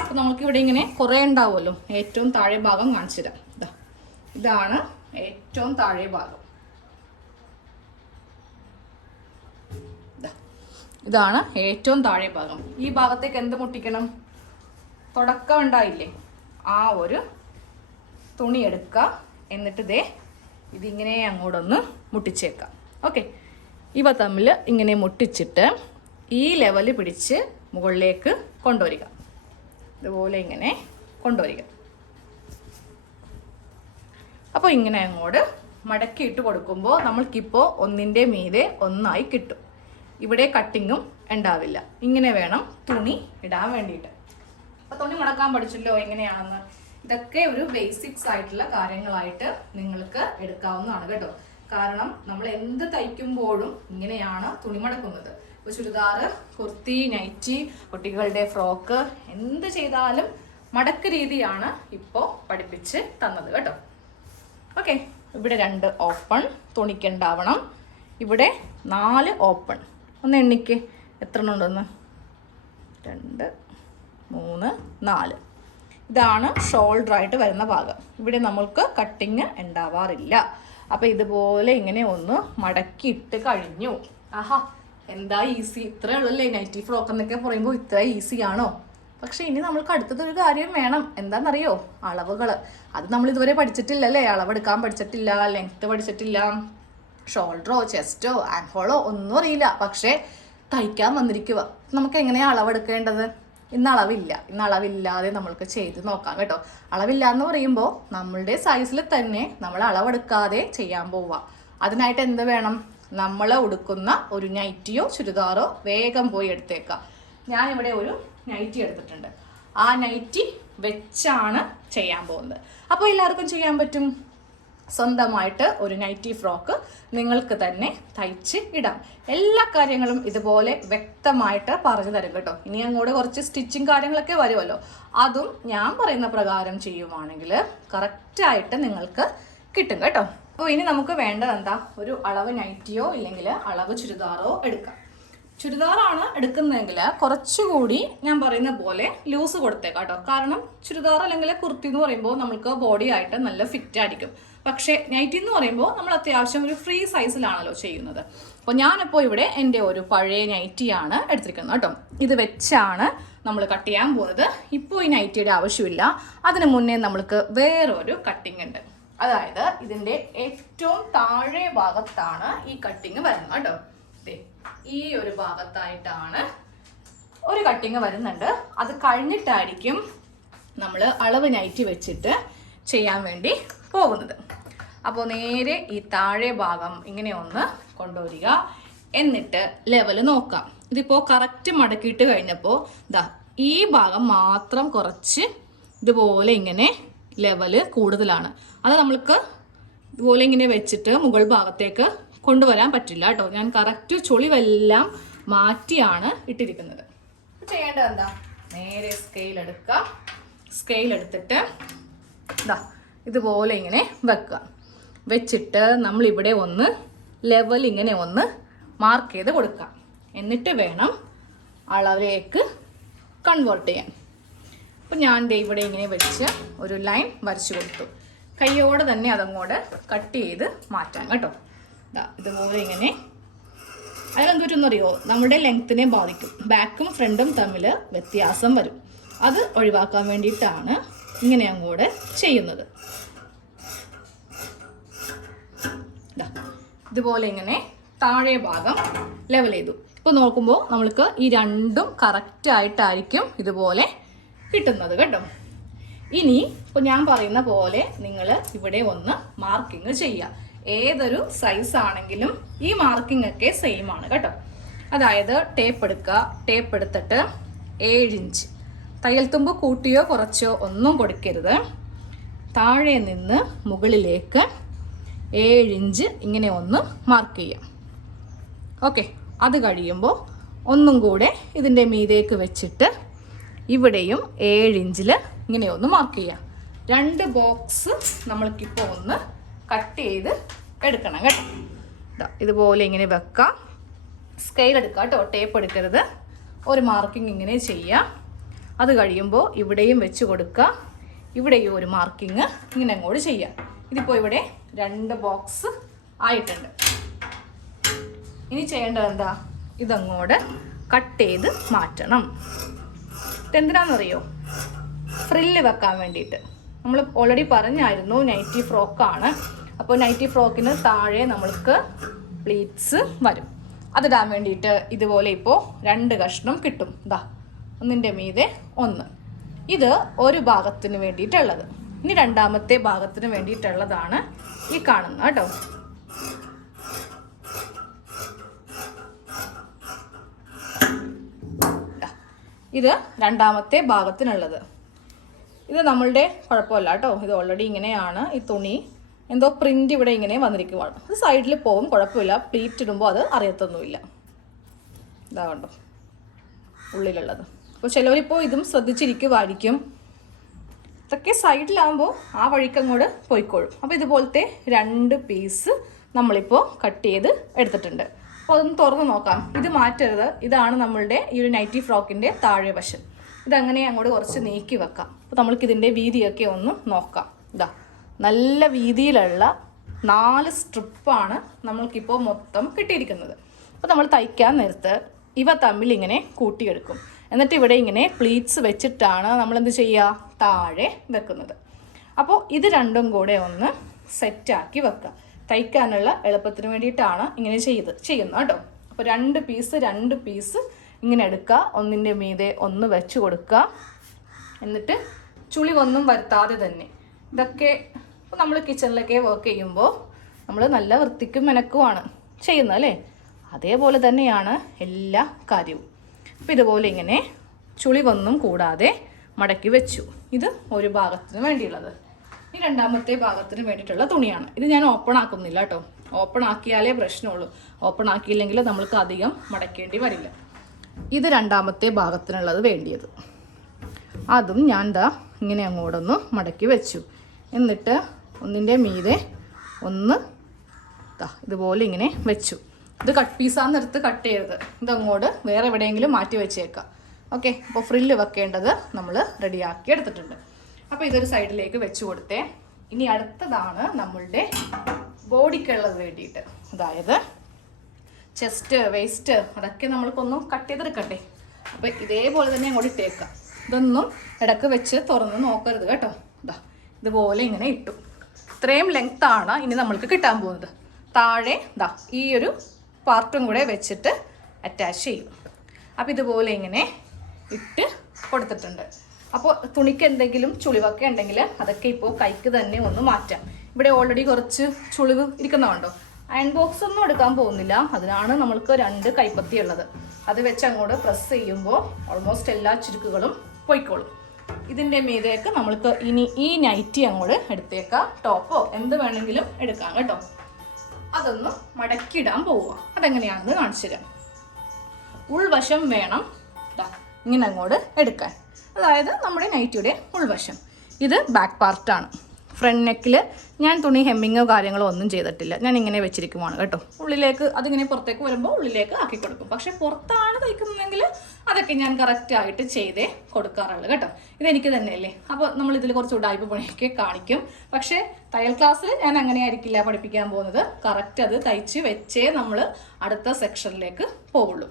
അപ്പോൾ നമുക്കിവിടെ ഇങ്ങനെ കുറേ ഉണ്ടാവുമല്ലോ. ഏറ്റവും താഴെ ഭാഗം കാണിച്ചു തരാം. ഇതാണ് ഏറ്റവും താഴെ ഭാഗം. ഇതാണ് ഏറ്റവും താഴെ ഭാഗം. ഈ ഭാഗത്തേക്ക് എന്ത് മുട്ടിക്കണം, തുടക്കം ഉണ്ടായില്ലേ, ആ ഒരു തുണി എടുക്കുക. എന്നിട്ട് ദേ ഇതിങ്ങനെ അങ്ങോട്ടൊന്ന് മുട്ടിച്ചേക്കാം. ഓക്കെ, ഇവ തമ്മിൽ ഇങ്ങനെ മുട്ടിച്ചിട്ട് ഈ ലെവല് പിടിച്ച് മുകളിലേക്ക് കൊണ്ടുവരിക. ഇതുപോലെ ഇങ്ങനെ കൊണ്ടുവരിക. അപ്പോൾ ഇങ്ങനെ അങ്ങോട്ട് മടക്കിയിട്ട് കൊടുക്കുമ്പോൾ നമ്മൾക്കിപ്പോൾ ഒന്നിൻ്റെ മീതെ ഒന്നായി കിട്ടും. ഇവിടെ കട്ടിങ്ങും ഉണ്ടാവില്ല. ഇങ്ങനെ വേണം തുണി ഇടാൻ വേണ്ടിയിട്ട്. അപ്പോൾ തുണി മടക്കാൻ പഠിച്ചല്ലോ എങ്ങനെയാണെന്ന്. ഇതൊക്കെ ഒരു ബേസിക്സ് ആയിട്ടുള്ള കാര്യങ്ങളായിട്ട് നിങ്ങൾക്ക് എടുക്കാവുന്നതാണ് കേട്ടോ. കാരണം നമ്മൾ എന്ത് തയ്ക്കുമ്പോഴും ഇങ്ങനെയാണ് തുണി മടക്കുന്നത്. ഇപ്പോൾ ചുരിദാർ, കുർത്തി, നൈറ്റി, കുട്ടികളുടെ ഫ്രോക്ക് എന്ത് ചെയ്താലും മടക്ക് രീതിയാണ് ഇപ്പോൾ പഠിപ്പിച്ച് തന്നത് കേട്ടോ. ഓക്കെ, ഇവിടെ 2 ഓപ്പൺ തുണിക്കുണ്ടാവണം. ഇവിടെ 4 ഓപ്പൺ. ഒന്ന് എണ്ണിക്ക് എത്ര എണ്ണം ഉണ്ടെന്ന്. 2, 3, 4. ഇതാണ് ഷോൾഡറായിട്ട് വരുന്ന ഭാഗം. ഇവിടെ നമ്മൾക്ക് കട്ടിങ് ഉണ്ടാവാറില്ല. അപ്പോൾ ഇതുപോലെ ഇങ്ങനെ ഒന്ന് മടക്കിയിട്ട് കഴിഞ്ഞു. ആഹാ, എന്താ ഈസി. ഇത്രേ ഉള്ളല്ലേ നൈറ്റി ഫ്രോക്ക് എന്നൊക്കെ പറയുമ്പോൾ ഇത്ര ഈസിയാണോ? പക്ഷെ ഇനി നമ്മൾക്ക് അടുത്തതൊരു കാര്യം വേണം. എന്താണെന്നറിയോ? അളവുകൾ. അത് നമ്മൾ ഇതുവരെ പഠിച്ചിട്ടില്ലല്ലേ. അളവെടുക്കാൻ പഠിച്ചിട്ടില്ല, ലെങ്ത്ത് പഠിച്ചിട്ടില്ല, ഷോൾഡറോ ചെസ്റ്റോ ആൻഹോളോ ഒന്നും അറിയില്ല. പക്ഷേ തയ്ക്കാൻ വന്നിരിക്കുക. നമുക്ക് എങ്ങനെയാണ് അളവെടുക്കേണ്ടത്? ഇന്ന് അളവില്ലാതെ നമ്മൾക്ക് ചെയ്ത് നോക്കാം കേട്ടോ. അളവില്ല എന്ന് പറയുമ്പോൾ നമ്മളുടെ സൈസിൽ തന്നെ നമ്മൾ അളവെടുക്കാതെ ചെയ്യാൻ പോവുക. അതിനായിട്ട് എന്ത് വേണം? നമ്മൾ ഉടുക്കുന്ന ഒരു നൈറ്റിയോ ചുരിദാറോ വേഗം പോയി എടുത്തേക്കാം. ഞാനിവിടെ ഒരു നൈറ്റി എടുത്തിട്ടുണ്ട്. ആ നൈറ്റി വെച്ചാണ് ചെയ്യാൻ പോകുന്നത്. അപ്പോൾ എല്ലാവർക്കും ചെയ്യാൻ പറ്റും. സ്വന്തമായിട്ട് ഒരു നൈറ്റി ഫ്രോക്ക് നിങ്ങൾക്ക് തന്നെ തയ്ച്ച് ഇടാം. എല്ലാ കാര്യങ്ങളും ഇതുപോലെ വ്യക്തമായിട്ട് പറഞ്ഞു തരും കേട്ടോ. ഇനി അങ്ങോട്ട് കുറച്ച് സ്റ്റിച്ചിങ് കാര്യങ്ങളൊക്കെ വരുമല്ലോ. അതും ഞാൻ പറയുന്ന പ്രകാരം ചെയ്യുവാണെങ്കിൽ കറക്റ്റായിട്ട് നിങ്ങൾക്ക് കിട്ടും കേട്ടോ. അപ്പോൾ ഇനി നമുക്ക് വേണ്ടത് എന്താ? ഒരു അളവ് നൈറ്റിയോ ഇല്ലെങ്കിൽ അളവ് ചുരിദാറോ എടുക്കാം. ചുരിദാറാണ് എടുക്കുന്നതെങ്കിൽ കുറച്ചുകൂടി ഞാൻ പറയുന്ന പോലെ ലൂസ് കൊടുത്തേക്കാം കേട്ടോ. കാരണം ചുരിദാർ അല്ലെങ്കിൽ കുർത്തി എന്ന് പറയുമ്പോൾ നമുക്ക് ബോഡി ആയിട്ട് നല്ല ഫിറ്റ് ആയിരിക്കും. പക്ഷേ നൈറ്റി എന്ന് പറയുമ്പോൾ നമ്മൾ അത്യാവശ്യം ഒരു ഫ്രീ സൈസിലാണല്ലോ ചെയ്യുന്നത്. അപ്പോൾ ഞാനിപ്പോൾ ഇവിടെ എൻ്റെ ഒരു പഴയ നൈറ്റിയാണ് എടുത്തിരിക്കുന്നത് കേട്ടോ. ഇത് വെച്ചാണ് നമ്മൾ കട്ട് ചെയ്യാൻ പോകുന്നത്. ഇപ്പോൾ ഈ നൈറ്റിയുടെ ആവശ്യമില്ല. അതിന് മുന്നേ നമ്മൾക്ക് വേറൊരു കട്ടിങ് ഉണ്ട്. അതായത് ഇതിൻ്റെ ഏറ്റവും താഴെ ഭാഗത്താണ് ഈ കട്ടിങ് വരുന്നത് കേട്ടോ. ഈ ഒരു ഭാഗത്തായിട്ടാണ് ഒരു കട്ടിങ് വരുന്നുണ്ട്. അത് കഴിഞ്ഞിട്ടായിരിക്കും നമ്മൾ അളവ് നൈറ്റി വെച്ചിട്ട് ചെയ്യാൻ വേണ്ടി പോകുന്നത്. അപ്പോൾ നേരെ ഈ താഴെ ഭാഗം ഇങ്ങനെ ഒന്ന് കൊണ്ടുവരിക. എന്നിട്ട് ലെവൽ നോക്കാം. ഇതിപ്പോൾ കറക്റ്റ് മടക്കിയിട്ട് കഴിഞ്ഞപ്പോൾ ഈ ഭാഗം മാത്രം കുറച്ച് ഇതുപോലെ ഇങ്ങനെ ലെവല് കൂടുതലാണ്. അത് നമ്മൾക്ക് ഇതുപോലെ ഇങ്ങനെ വെച്ചിട്ട് മുകൾ ഭാഗത്തേക്ക് കൊണ്ടുവരാൻ പറ്റില്ല കേട്ടോ. ഞാൻ കറക്റ്റ് ചുളിവെല്ലാം മാറ്റിയാണ് ഇട്ടിരിക്കുന്നത്. ചെയ്യേണ്ടത് എന്താ? നേരെ സ്കെയിൽ എടുക്കുക. സ്കെയിൽ എടുത്തിട്ട് ഇതുപോലെ ഇങ്ങനെ വെക്കുക. വെച്ചിട്ട് നമ്മളിവിടെ ഒന്ന് ലെവൽ ഇങ്ങനെ ഒന്ന് മാർക്ക് ചെയ്ത് കൊടുക്കാം. എന്നിട്ട് വേണം അളവിലേക്ക് കൺവേർട്ട് ചെയ്യാൻ. അപ്പോൾ ഞാൻ ഇവിടെ ഇങ്ങനെ വെച്ച് ഒരു ലൈൻ വരച്ചു കൊടുത്തു. കൈയോടെ തന്നെ അതങ്ങോട്ട് കട്ട് ചെയ്ത് മാറ്റാം കേട്ടോ. ഇതുപോലെ ഇങ്ങനെ. അതിലെന്തൊറ്റൊന്നറിയോ? നമ്മുടെ ലെങ്ത്തിനെ ബാധിക്കും. ബാക്കും ഫ്രണ്ടും തമ്മിൽ വ്യത്യാസം വരും. അത് ഒഴിവാക്കാൻ വേണ്ടിയിട്ടാണ് ഇങ്ങനെ അങ്ങോട്ട് ചെയ്യുന്നത്. ഇതുപോലെ ഇങ്ങനെ താഴെ ഭാഗം ലെവൽ ചെയ്തു. ഇപ്പോൾ നോക്കുമ്പോൾ നമ്മൾക്ക് ഈ രണ്ടും കറക്റ്റായിട്ടായിരിക്കും ഇതുപോലെ കിട്ടുന്നത് കേട്ടോ. ഇനി ഇപ്പോൾ ഞാൻ പറയുന്ന പോലെ നിങ്ങൾ ഇവിടെ ഒന്ന് മാർക്കിങ് ചെയ്യുക. ഏതൊരു സൈസ് ആണെങ്കിലും ഈ മാർക്കിംഗ് ഒക്കെ സെയിം ആണ് കേട്ടോ. അതായത് ടേപ്പ് എടുക്കുക. ടേപ്പ് എടുത്തിട്ട് 7 ഇഞ്ച് തയ്യൽ തുമ്പ് കൂട്ടിയോ കുറച്ചോ ഒന്നും കൊടുക്കരുത്. താഴെ നിന്ന് മുകളിലേക്ക് 7 ഇഞ്ച് ഇങ്ങനെ ഒന്ന് മാർക്ക് ചെയ്യാം. ഓക്കെ, അത് കഴിയുമ്പോൾ ഒന്നും കൂടെ ഇതിൻ്റെ മീതേക്ക് വെച്ചിട്ട് ഇവിടെയും 7 ഇഞ്ചിൽ ഇങ്ങനെ ഒന്ന് മാർക്ക് ചെയ്യാം. 2 ബോക്സ് നമ്മൾക്കിപ്പോൾ ഒന്ന് കട്ട് ചെയ്ത് എടുക്കണം കേട്ടോ. ഇതുപോലെ ഇങ്ങനെ വെക്കാം. സ്കെയിൽ എടുക്കുക കേട്ടോ, ടേപ്പ് എടുക്കരുത്. ഒരു മാർക്കിംഗ് ഇങ്ങനെ ചെയ്യുക. അത് കഴിയുമ്പോൾ ഇവിടെയും വെച്ച് കൊടുക്കുക. ഇവിടെയും ഒരു മാർക്കിംഗ് ഇങ്ങനെ അങ്ങോട്ട് ചെയ്യുക. ഇതിപ്പോൾ ഇവിടെ 2 ബോക്സ് ആയിട്ടുണ്ട്. ഇനി ചെയ്യേണ്ടത് എന്താ? ഇതങ്ങോട്ട് കട്ട് ചെയ്ത് മാറ്റണം. ഇതെന്തിനാണെന്നറിയോ? ഫ്രില്ല് വെക്കാൻ വേണ്ടിയിട്ട്. നമ്മൾ ഓൾറെഡി പറഞ്ഞായിരുന്നു നൈറ്റി ഫ്രോക്കാണ്. അപ്പോൾ നൈറ്റി ഫ്രോക്കിന് താഴെ നമ്മൾക്ക് പ്ലീറ്റ്സ് വരും. അതിടാൻ വേണ്ടിയിട്ട് ഇതുപോലെ ഇപ്പോൾ 2 കഷ്ണം കിട്ടും. ഒന്നിൻ്റെ മീതെ ഒന്ന്. ഇത് ഒരു ഭാഗത്തിന് വേണ്ടിയിട്ടുള്ളത്. ഇനി രണ്ടാമത്തെ ഭാഗത്തിന് വേണ്ടിയിട്ടുള്ളതാണ് ഈ കാണുന്നത് കേട്ടോ. ഇത് രണ്ടാമത്തെ ഭാഗത്തിനുള്ളത്. ഇത് നമ്മളുടെ കുഴപ്പമില്ല കേട്ടോ, ഇത് ഓൾറെഡി ഇങ്ങനെയാണ്. ഈ തുണി എന്തോ പ്രിന്റ് ഇവിടെ ഇങ്ങനെ വന്നിരിക്കുവാണ്. അത് സൈഡിൽ പോകും, കുഴപ്പമില്ല. പ്ലീറ്റ് ഇടുമ്പോൾ അത് അറിയത്തൊന്നുമില്ല. ഇതാ കണ്ടോ ഉള്ളിലുള്ളത്. അപ്പോൾ ചിലവരിപ്പോൾ ഇതും ശ്രദ്ധിച്ചിരിക്കുമായിരിക്കും. ഇതൊക്കെ സൈഡിലാകുമ്പോൾ ആ വഴിക്കങ്ങോട്ട് പോയിക്കോളും. അപ്പോൾ ഇതുപോലത്തെ 2 പീസ് നമ്മളിപ്പോൾ കട്ട് ചെയ്ത് എടുത്തിട്ടുണ്ട്. അപ്പോൾ അതൊന്ന് തുറന്ന് നോക്കാം. ഇത് മാറ്റരുത്. ഇതാണ് നമ്മളുടെ ഈ ഒരു നൈറ്റി ഫ്രോക്കിൻ്റെ താഴെ വശം. ഇതങ്ങനെ അങ്ങോട്ട് കുറച്ച് നീക്കി വെക്കാം. അപ്പോൾ നമ്മൾക്കിതിൻ്റെ വീതിയൊക്കെ ഒന്ന് നോക്കാം. ഇതാ നല്ല വീതിയിലുള്ള 4 സ്ട്രിപ്പാണ് നമ്മൾക്കിപ്പോൾ മൊത്തം കിട്ടിയിരിക്കുന്നത്. അപ്പോൾ നമ്മൾ തയ്ക്കാൻ നേരത്ത് ഇവ തമ്മിൽ ഇങ്ങനെ കൂട്ടിയെടുക്കും. എന്നിട്ട് ഇവിടെ ഇങ്ങനെ പ്ലീറ്റ്സ് വെച്ചിട്ടാണ് നമ്മളെന്ത് ചെയ്യുക, താഴെ വെക്കുന്നത്. അപ്പോൾ ഇത് രണ്ടും കൂടെ ഒന്ന് സെറ്റാക്കി വെക്കുക. തയ്ക്കാനുള്ള എളുപ്പത്തിന് വേണ്ടിയിട്ടാണ് ഇങ്ങനെ ചെയ്യുന്നത് കേട്ടോ. അപ്പോൾ 2 പീസ് ഇങ്ങനെ എടുക്കുക. ഒന്നിൻ്റെ മീതെ ഒന്ന് വെച്ച് കൊടുക്കുക. എന്നിട്ട് ചുളിവൊന്നും വരുത്താതെ തന്നെ. ഇതൊക്കെ ഇപ്പോൾ നമ്മൾ കിച്ചണിലൊക്കെ വർക്ക് ചെയ്യുമ്പോൾ നമ്മൾ നല്ല വൃത്തിക്കും മെനക്കുമാണ് ചെയ്യുന്നത് അല്ലേ. അതേപോലെ തന്നെയാണ് എല്ലാ കാര്യവും. അപ്പോൾ ഇതുപോലെ ഇങ്ങനെ ചുളിവൊന്നും കൂടാതെ മടക്കി വെച്ചു. ഇത് ഒരു ഭാഗത്തിന് വേണ്ടിയുള്ളത്. ഈ രണ്ടാമത്തെ ഭാഗത്തിന് വേണ്ടിയിട്ടുള്ള തുണിയാണ്. ഇത് ഞാൻ ഓപ്പൺ ആക്കുന്നില്ല കേട്ടോ. ഓപ്പൺ ആക്കിയാലേ പ്രശ്നമുള്ളൂ. ഓപ്പൺ ആക്കിയില്ലെങ്കിൽ നമ്മൾക്ക് അധികം മടക്കേണ്ടി വരില്ല. ഇത് രണ്ടാമത്തെ ഭാഗത്തിനുള്ളത് വേണ്ടിയത്. അതും ഞാൻ ഇങ്ങനെ അങ്ങോട്ടൊന്ന് മടക്കി വെച്ചു. എന്നിട്ട് ഒന്നിൻ്റെ മീതെ ഒന്ന് ഇതുപോലെ ഇങ്ങനെ വെച്ചു. ഇത് കട്ട് പീസാന്നെടുത്ത് കട്ട് ചെയ്തത്. ഇതങ്ങോട്ട് വേറെ എവിടെയെങ്കിലും മാറ്റി വെച്ചേക്കാം. ഓക്കെ. അപ്പോൾ ഫ്രില്ല് വെക്കേണ്ടത് നമ്മൾ റെഡിയാക്കി എടുത്തിട്ടുണ്ട്. അപ്പോൾ ഇതൊരു സൈഡിലേക്ക് വെച്ച് കൊടുത്തേ. ഇനി അടുത്തതാണ് നമ്മളുടെ ബോഡിക്കുള്ളത് വേണ്ടിയിട്ട്. അതായത് ചെസ്റ്റ്, വേസ്റ്റ് അതൊക്കെ നമ്മൾക്കൊന്ന് കട്ട് ചെയ്തെടുക്കട്ടെ. അപ്പോൾ ഇതേപോലെ തന്നെ അങ്ങോട്ട് ഇട്ടേക്കാം. ഇതൊന്നും ഇടക്ക് വെച്ച് തുറന്ന് നോക്കരുത് കേട്ടോ. ഇതുപോലെ ഇങ്ങനെ ഇട്ടു. ഇത്രയും ലെങ്ത്താണ് ഇനി നമ്മൾക്ക് കിട്ടാൻ പോകുന്നത്. താഴെ ഈ ഒരു പാർട്ടും കൂടെ വെച്ചിട്ട് അറ്റാച്ച് ചെയ്യും. അപ്പോൾ ഇതുപോലെ ഇങ്ങനെ ഇട്ട് കൊടുത്തിട്ടുണ്ട്. അപ്പോൾ തുണിക്ക് എന്തെങ്കിലും ചുളിവൊക്കെ ഉണ്ടെങ്കിൽ അതൊക്കെ ഇപ്പോൾ കൈക്ക് തന്നെ ഒന്ന് മാറ്റാം. ഇവിടെ ഓൾറെഡി കുറച്ച് ചുളിവ് ഇരിക്കുന്നതുണ്ടോ. അയൺ ബോക്സ് ഒന്നും എടുക്കാൻ പോകുന്നില്ല. അതിനാണ് നമ്മൾക്ക് 2 കൈപ്പത്തി ഉള്ളത്. അത് വെച്ച് അങ്ങോട്ട് പ്രസ് ചെയ്യുമ്പോൾ ഓൾമോസ്റ്റ് എല്ലാ ചുരുക്കുകളും പോയിക്കോളും. ഇതിൻ്റെ മീതേക്ക് നമ്മൾക്ക് ഇനി ഈ നൈറ്റി അങ്ങോട്ട് എടുത്തേക്കാം. ടോപ്പോ എന്ത് വേണമെങ്കിലും എടുക്കാം കേട്ടോ. അതൊന്ന് മടക്കിയിടാൻ പോവുക. അതെങ്ങനെയാണെന്ന് കാണിച്ചു തരാം. ഉൾവശം വേണം ഇങ്ങനെ അങ്ങോട്ട് എടുക്കാൻ. അതായത് നമ്മുടെ നൈറ്റിയുടെ ഉൾവശം. ഇത് ബാക്ക് പാർട്ടാണ്. ഫ്രണ്ട് നെക്കിൽ ഞാൻ തുണി ഹെമ്മിങ്ങോ കാര്യങ്ങളോ ഒന്നും ചെയ്തിട്ടില്ല. ഞാൻ ഇങ്ങനെ വെച്ചിരിക്കുവാണ് കേട്ടോ. ഉള്ളിലേക്ക് അതിങ്ങനെ പുറത്തേക്ക് വരുമ്പോൾ ഉള്ളിലേക്ക് ആക്കി കൊടുക്കും. പക്ഷെ പുറത്താണ് തയ്ക്കുന്നതെങ്കിൽ അതൊക്കെ ഞാൻ കറക്റ്റായിട്ട് ചെയ്തേ കൊടുക്കാറുള്ളൂ കേട്ടോ. ഇതെനിക്ക് തന്നെയല്ലേ. അപ്പോൾ നമ്മളിതിൽ കുറച്ച് ഉടായ്പ പണിയൊക്കെ കാണിക്കും. പക്ഷേ തയ്യൽ ക്ലാസ്സിൽ ഞാൻ അങ്ങനെ ആയിരിക്കില്ല പഠിപ്പിക്കാൻ പോകുന്നത്. കറക്റ്റ് അത് തയ്ച്ച് വെച്ചേ നമ്മൾ അടുത്ത സെക്ഷനിലേക്ക് പോവുള്ളൂ.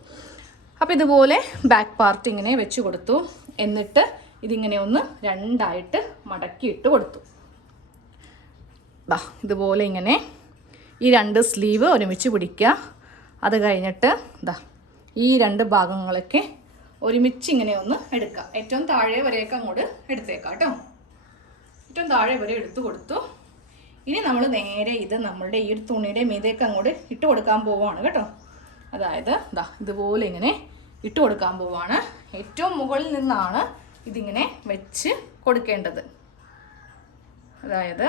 അപ്പോൾ ഇതുപോലെ ബാക്ക് പാർട്ട് ഇങ്ങനെ വെച്ച് കൊടുത്തു. എന്നിട്ട് ഇതിങ്ങനെ ഒന്ന് 2ആയിട്ട് മടക്കിയിട്ട് കൊടുത്തു. ഇതുപോലെ ഇങ്ങനെ ഈ 2 സ്ലീവ് ഒരുമിച്ച് പിടിക്കുക. അത് കഴിഞ്ഞിട്ട് ഈ 2 ഭാഗങ്ങളൊക്കെ ഒരുമിച്ച് ഇങ്ങനെ ഒന്ന് എടുക്കുക. ഏറ്റവും താഴെ വരെയൊക്കെ അങ്ങോട്ട് എടുത്തേക്കാം കേട്ടോ. ഏറ്റവും താഴെ വരെ എടുത്തു കൊടുത്തു. ഇനി നമ്മൾ നേരെ ഇത് നമ്മളുടെ ഈ ഒരു തുണിയുടെ മീതേക്ക് അങ്ങോട്ട് ഇട്ട് കൊടുക്കാൻ പോവുകയാണ് കേട്ടോ. അതായത് ഇതുപോലെ ഇങ്ങനെ ഇട്ട് കൊടുക്കാൻ പോവുകയാണ്. ഏറ്റവും മുകളിൽ നിന്നാണ് ഇതിങ്ങനെ വെച്ച് കൊടുക്കേണ്ടത്. അതായത്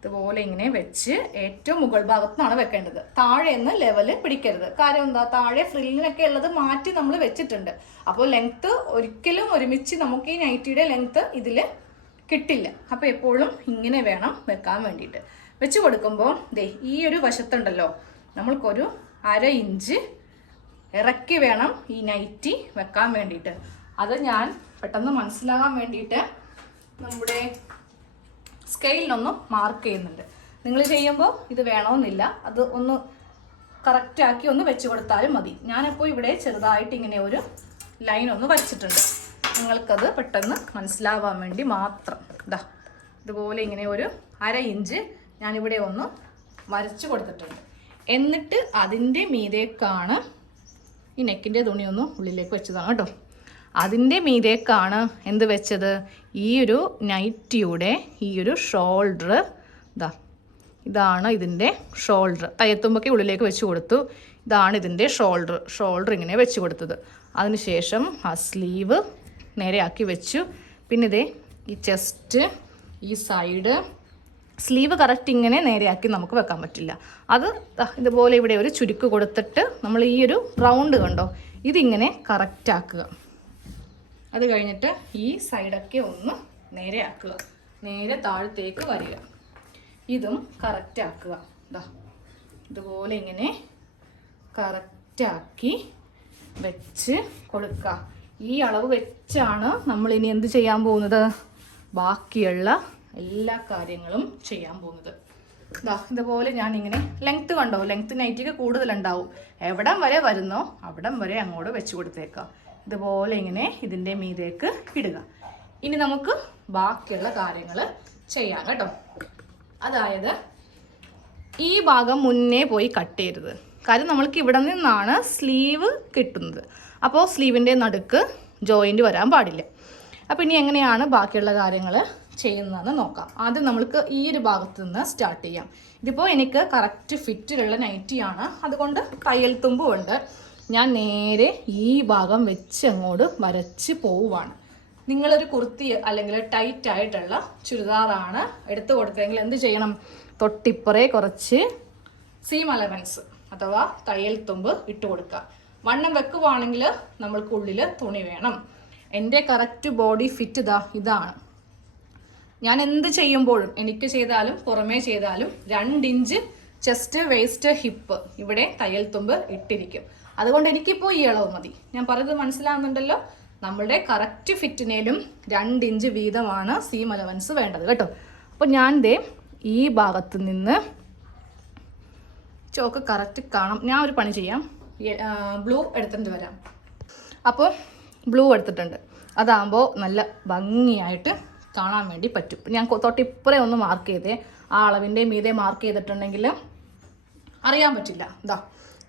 ഇതുപോലെ ഇങ്ങനെ വെച്ച് ഏറ്റവും മുകൾ ഭാഗത്തുനിന്നാണ് വെക്കേണ്ടത്. താഴെ നിന്ന് ലെവല് പിടിക്കരുത്. കാര്യം എന്താ, താഴെ ഫ്രില്ലിനൊക്കെ ഉള്ളത് മാറ്റി നമ്മൾ വെച്ചിട്ടുണ്ട്. അപ്പോൾ ലെങ്ത്ത് ഒരിക്കലും ഒരുമിച്ച് നമുക്ക് ഈ നൈറ്റിയുടെ ലെങ്ത്ത് ഇതിൽ കിട്ടില്ല. അപ്പോൾ എപ്പോഴും ഇങ്ങനെ വേണം വെക്കാൻ വേണ്ടിയിട്ട്. വെച്ച് കൊടുക്കുമ്പോൾ ഈ ഒരു വശത്തുണ്ടല്ലോ, നമ്മൾക്കൊരു 1/2 ഇഞ്ച് ഇറക്കി വേണം ഈ നൈറ്റി വെക്കാൻ വേണ്ടിയിട്ട്. അത് ഞാൻ പെട്ടെന്ന് മനസ്സിലാകാൻ വേണ്ടിയിട്ട് നമ്മുടെ സ്കെയിലിനൊന്ന് മാർക്ക് ചെയ്യുന്നുണ്ട്. നിങ്ങൾ ചെയ്യുമ്പോൾ ഇത് വേണമെന്നില്ല. അത് ഒന്ന് കറക്റ്റാക്കി ഒന്ന് വെച്ച് കൊടുത്താലും മതി. ഞാനിപ്പോൾ ഇവിടെ ചെറുതായിട്ട് ഇങ്ങനെ ഒരു ലൈൻ ഒന്ന് വരച്ചിട്ടുണ്ട്. നിങ്ങൾക്കത് പെട്ടെന്ന് മനസ്സിലാവാൻ വേണ്ടി മാത്രം. ഇതുപോലെ ഇങ്ങനെ ഒരു 1/2 ഇഞ്ച് ഞാനിവിടെ ഒന്ന് വരച്ച് കൊടുത്തിട്ടുണ്ട്. എന്നിട്ട് അതിൻ്റെ മീതേക്കാണ് ഈ നെക്കിൻ്റെ തുണി ഒന്ന് ഉള്ളിലേക്ക് വെച്ചതാണ് കേട്ടോ. അതിൻ്റെ മീതേക്കാണ് എന്ത് വെച്ചത്, ഈ ഒരു നൈറ്റിയുടെ ഈ ഒരു ഷോൾഡർ, ഇതാണ് ഇതിൻ്റെ ഷോൾഡർ. തയ്യത്തുമ്പൊക്കെ ഉള്ളിലേക്ക് വെച്ച് കൊടുത്തു. ഇതാണ് ഇതിൻ്റെ ഷോൾഡർ ഇങ്ങനെ വെച്ച് കൊടുത്തത്. അതിനുശേഷം ആ സ്ലീവ് നേരെയാക്കി വെച്ചു. പിന്നെ ഇതേ ഈ ചെസ്റ്റ്, ഈ സൈഡ്, സ്ലീവ് കറക്റ്റ് ഇങ്ങനെ നേരെയാക്കി നമുക്ക് വെക്കാൻ പറ്റില്ല. അത് ഇതുപോലെ ഇവിടെ ഒരു ചുരുക്ക് കൊടുത്തിട്ട് നമ്മൾ ഈ ഒരു റൗണ്ട് കണ്ടോ, ഇതിങ്ങനെ കറക്റ്റ് ആക്കുക. അത് കഴിഞ്ഞിട്ട് ഈ സൈഡൊക്കെ ഒന്ന് നേരെയാക്കുക, നേരെ താഴത്തേക്ക് വരിക. ഇതും കറക്റ്റ് ആക്കുക. ഇതുപോലെ ഇങ്ങനെ കറക്റ്റാക്കി വെച്ച് കൊടുക്കുക. ഈ അളവ് വെച്ചാണ് നമ്മൾ ഇനി എന്ത് ചെയ്യാൻ പോകുന്നത്, ബാക്കിയുള്ള എല്ലാ കാര്യങ്ങളും ചെയ്യാൻ പോകുന്നത്. ഇതുപോലെ ഞാനിങ്ങനെ ലെങ്ത്ത് കണ്ടോ, ലെങ്ത്ത് നൈറ്റിക്ക് കൂടുതലുണ്ടാവും. എവിടം വരെ വരുന്നോ അവിടം വരെ അങ്ങോട്ട് വെച്ച് കൊടുത്തേക്കാം. ഇതുപോലെ ഇങ്ങനെ ഇതിൻ്റെ മീതേക്ക് ഇടുക. ഇനി നമുക്ക് ബാക്കിയുള്ള കാര്യങ്ങൾ ചെയ്യാം കേട്ടോ. അതായത് ഈ ഭാഗം മുന്നേ പോയി കട്ട് ചെയ്യരുത്. കാര്യം നമ്മൾക്ക് ഇവിടെ നിന്നാണ് സ്ലീവ് കിട്ടുന്നത്. അപ്പോൾ സ്ലീവിൻ്റെ നടുക്ക് ജോയിൻറ്റ് വരാൻ പാടില്ല. അപ്പോൾ ഇനി എങ്ങനെയാണ് ബാക്കിയുള്ള കാര്യങ്ങൾ ചെയ്യുന്നതെന്ന് നോക്കാം. ആദ്യം നമ്മൾക്ക് ഈ ഒരു ഭാഗത്ത് നിന്ന് സ്റ്റാർട്ട് ചെയ്യാം. ഇതിപ്പോൾ എനിക്ക് കറക്റ്റ് ഫിറ്റിലുള്ള നൈറ്റിയാണ്, അതുകൊണ്ട് തയ്യൽ തുമ്പുമുണ്ട്. ഞാൻ നേരെ ഈ ഭാഗം വെച്ച് അങ്ങോട്ട് വരച്ച് പോവുകയാണ്. നിങ്ങളൊരു കുർത്തി അല്ലെങ്കിൽ ടൈറ്റ് ആയിട്ടുള്ള ചുരിദാറാണ് എടുത്തു കൊടുത്തതെങ്കിൽ എന്ത് ചെയ്യണം, തൊട്ടിപ്പുറേ കുറച്ച് സീം അലവൻസ് അഥവാ തയ്യൽ തുമ്പ് ഇട്ട് കൊടുക്കുക. വണ്ണം വെക്കുവാണെങ്കിൽ നമ്മൾക്കുള്ളിൽ തുണി വേണം. എൻ്റെ കറക്റ്റ് ബോഡി ഫിറ്റ് ഇതാണ്. ഞാൻ എന്ത് ചെയ്യുമ്പോഴും, എനിക്ക് ചെയ്താലും പുറമേ ചെയ്താലും 2 ഇഞ്ച് ചെസ്റ്റ്, വേസ്റ്റ്, ഹിപ്പ് ഇവിടെ തയ്യൽ തുമ്പ് ഇട്ടിരിക്കും. അതുകൊണ്ട് എനിക്കിപ്പോൾ ഈ അളവ് മതി. ഞാൻ പറയുന്നത് മനസ്സിലാകുന്നുണ്ടല്ലോ. നമ്മളുടെ കറക്റ്റ് ഫിറ്റിനേലും 2 ഇഞ്ച് വീതമാണ് സീം അലവൻസ് വേണ്ടത് കേട്ടോ. അപ്പോൾ ഞാൻ ഈ ഭാഗത്ത് നിന്ന് ചോക്ക് കറക്റ്റ് കാണാം. ഞാൻ ഒരു പണി ചെയ്യാം, ബ്ലൂ എടുത്തിട്ട് വരാം. അപ്പോൾ ബ്ലൂ എടുത്തിട്ടുണ്ട്. അതാകുമ്പോൾ നല്ല ഭംഗിയായിട്ട് കാണാൻ വേണ്ടി പറ്റും. ഞാൻ തൊട്ടിപ്പുറേ ഒന്ന് മാർക്ക് ചെയ്തേ. ആ അളവിൻ്റെ മീതെ മാർക്ക് ചെയ്തിട്ടുണ്ടെങ്കിൽ അറിയാൻ പറ്റില്ല.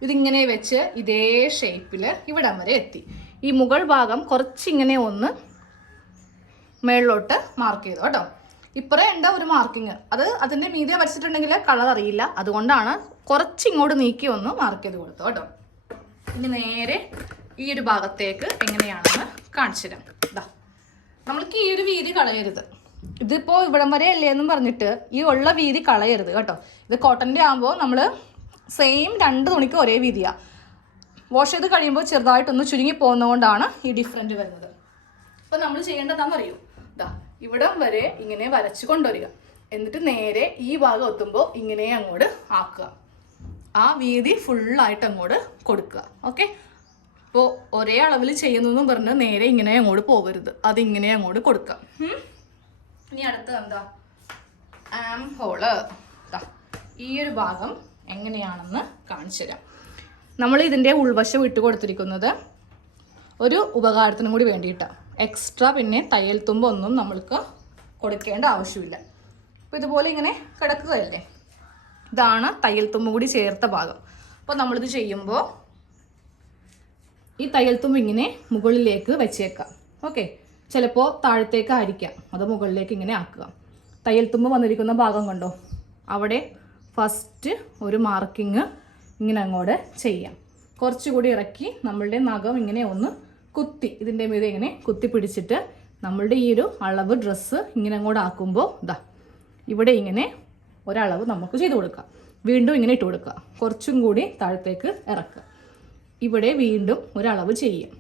ഇതിങ്ങനെ വെച്ച് ഇതേ ഷേപ്പിൽ ഇവിടം വരെ എത്തി. ഈ മുകൾ ഭാഗം കുറച്ചിങ്ങനെ ഒന്ന് മേളിലോട്ട് മാർക്ക് ചെയ്തു കേട്ടോ. ഇപ്പറേ ഉണ്ട് ഒരു മാർക്കിങ്, അത് അതിൻ്റെ മീതെ വരച്ചിട്ടുണ്ടെങ്കിൽ കളർ അറിയില്ല. അതുകൊണ്ടാണ് കുറച്ചിങ്ങോട്ട് നീക്കി ഒന്ന് മാർക്ക് ചെയ്ത് കൊടുത്തു കേട്ടോ. ഇനി നേരെ ഈ ഒരു ഭാഗത്തേക്ക് എങ്ങനെയാണെന്ന് കാണിച്ചു തരാം. നമ്മൾക്ക് ഈ ഒരു വീതി കളയരുത്. ഇതിപ്പോൾ ഇവിടം വരെ അല്ലേ എന്നും പറഞ്ഞിട്ട് ഈ ഉള്ള വീതി കളയരുത് കേട്ടോ. ഇത് കോട്ടൻ്റെ ആകുമ്പോൾ നമ്മൾ സെയിം 2 തുണിക്ക് ഒരേ വീതിയാണ്. വാഷ് ചെയ്ത് കഴിയുമ്പോൾ ചെറുതായിട്ടൊന്ന് ചുരുങ്ങി പോകുന്നതുകൊണ്ടാണ് ഈ ഡിഫറൻറ്റ് വരുന്നത്. അപ്പോൾ നമ്മൾ ചെയ്യേണ്ടതാണെന്നറിയോ, ഇവിടം വരെ ഇങ്ങനെ വരച്ച് കൊണ്ടുവരിക. എന്നിട്ട് നേരെ ഈ ഭാഗം എത്തുമ്പോൾ ഇങ്ങനെ അങ്ങോട്ട് ആക്കുക. ആ വീതി ഫുള്ളായിട്ട് അങ്ങോട്ട് കൊടുക്കുക. ഓക്കെ, അപ്പോൾ ഒരേ അളവിൽ ചെയ്യുന്നതെന്നും പറഞ്ഞ് നേരെ ഇങ്ങനെ അങ്ങോട്ട് പോകരുത്. അതിങ്ങനെ അങ്ങോട്ട് കൊടുക്കുക. ഇനി അടുത്ത് എന്താ, ആം ഹോള്. ഈ ഒരു ഭാഗം എങ്ങനെയാണെന്ന് കാണിച്ചു തരാം. നമ്മൾ ഇതിൻ്റെ ഉൾവശം ഇട്ട് കൊടുത്തിരിക്കുന്നത് ഒരു ഉപകാരത്തിനും കൂടി വേണ്ടിയിട്ടാണ്. എക്സ്ട്രാ പിന്നെ തയ്യൽ തുമ്പൊന്നും നമ്മൾക്ക് കൊടുക്കേണ്ട ആവശ്യമില്ല. അപ്പോൾ ഇതുപോലെ ഇങ്ങനെ കിടക്കുകയല്ലേ, ഇതാണ് തയ്യൽ തുമ്പ് കൂടി ചേർത്ത ഭാഗം. അപ്പോൾ നമ്മളിത് ചെയ്യുമ്പോൾ ഈ തയ്യൽ തുമ്പ് ഇങ്ങനെ മുകളിലേക്ക് വെച്ചേക്കാം. ഓക്കെ, ചിലപ്പോൾ താഴത്തേക്ക് ആയിരിക്കാം, അത് മുകളിലേക്ക് ഇങ്ങനെ ആക്കുക. തയ്യൽ തുമ്പ് വന്നിരിക്കുന്ന ഭാഗം കണ്ടോ, അവിടെ ഫസ്റ്റ് ഒരു മാർക്കിങ് ഇങ്ങനെ അങ്ങോട്ട് ചെയ്യാം. കുറച്ചുകൂടി ഇറക്കി നമ്മളുടെ നഖം ഇങ്ങനെ ഒന്ന് കുത്തി ഇതിൻ്റെ മീതെ ഇങ്ങനെ കുത്തി പിടിച്ചിട്ട് നമ്മളുടെ ഈ ഒരു അളവ് ഡ്രസ്സ് ഇങ്ങനെ അങ്ങോട്ട് ആക്കുമ്പോൾ ഇവിടെ ഇങ്ങനെ ഒരളവ് നമുക്ക് ചെയ്ത് കൊടുക്കാം. വീണ്ടും ഇങ്ങനെ ഇട്ട് കൊടുക്കുക. കുറച്ചും കൂടി താഴത്തേക്ക് ഇറക്കുക. ഇവിടെ വീണ്ടും ഒരളവ് ചെയ്യുക.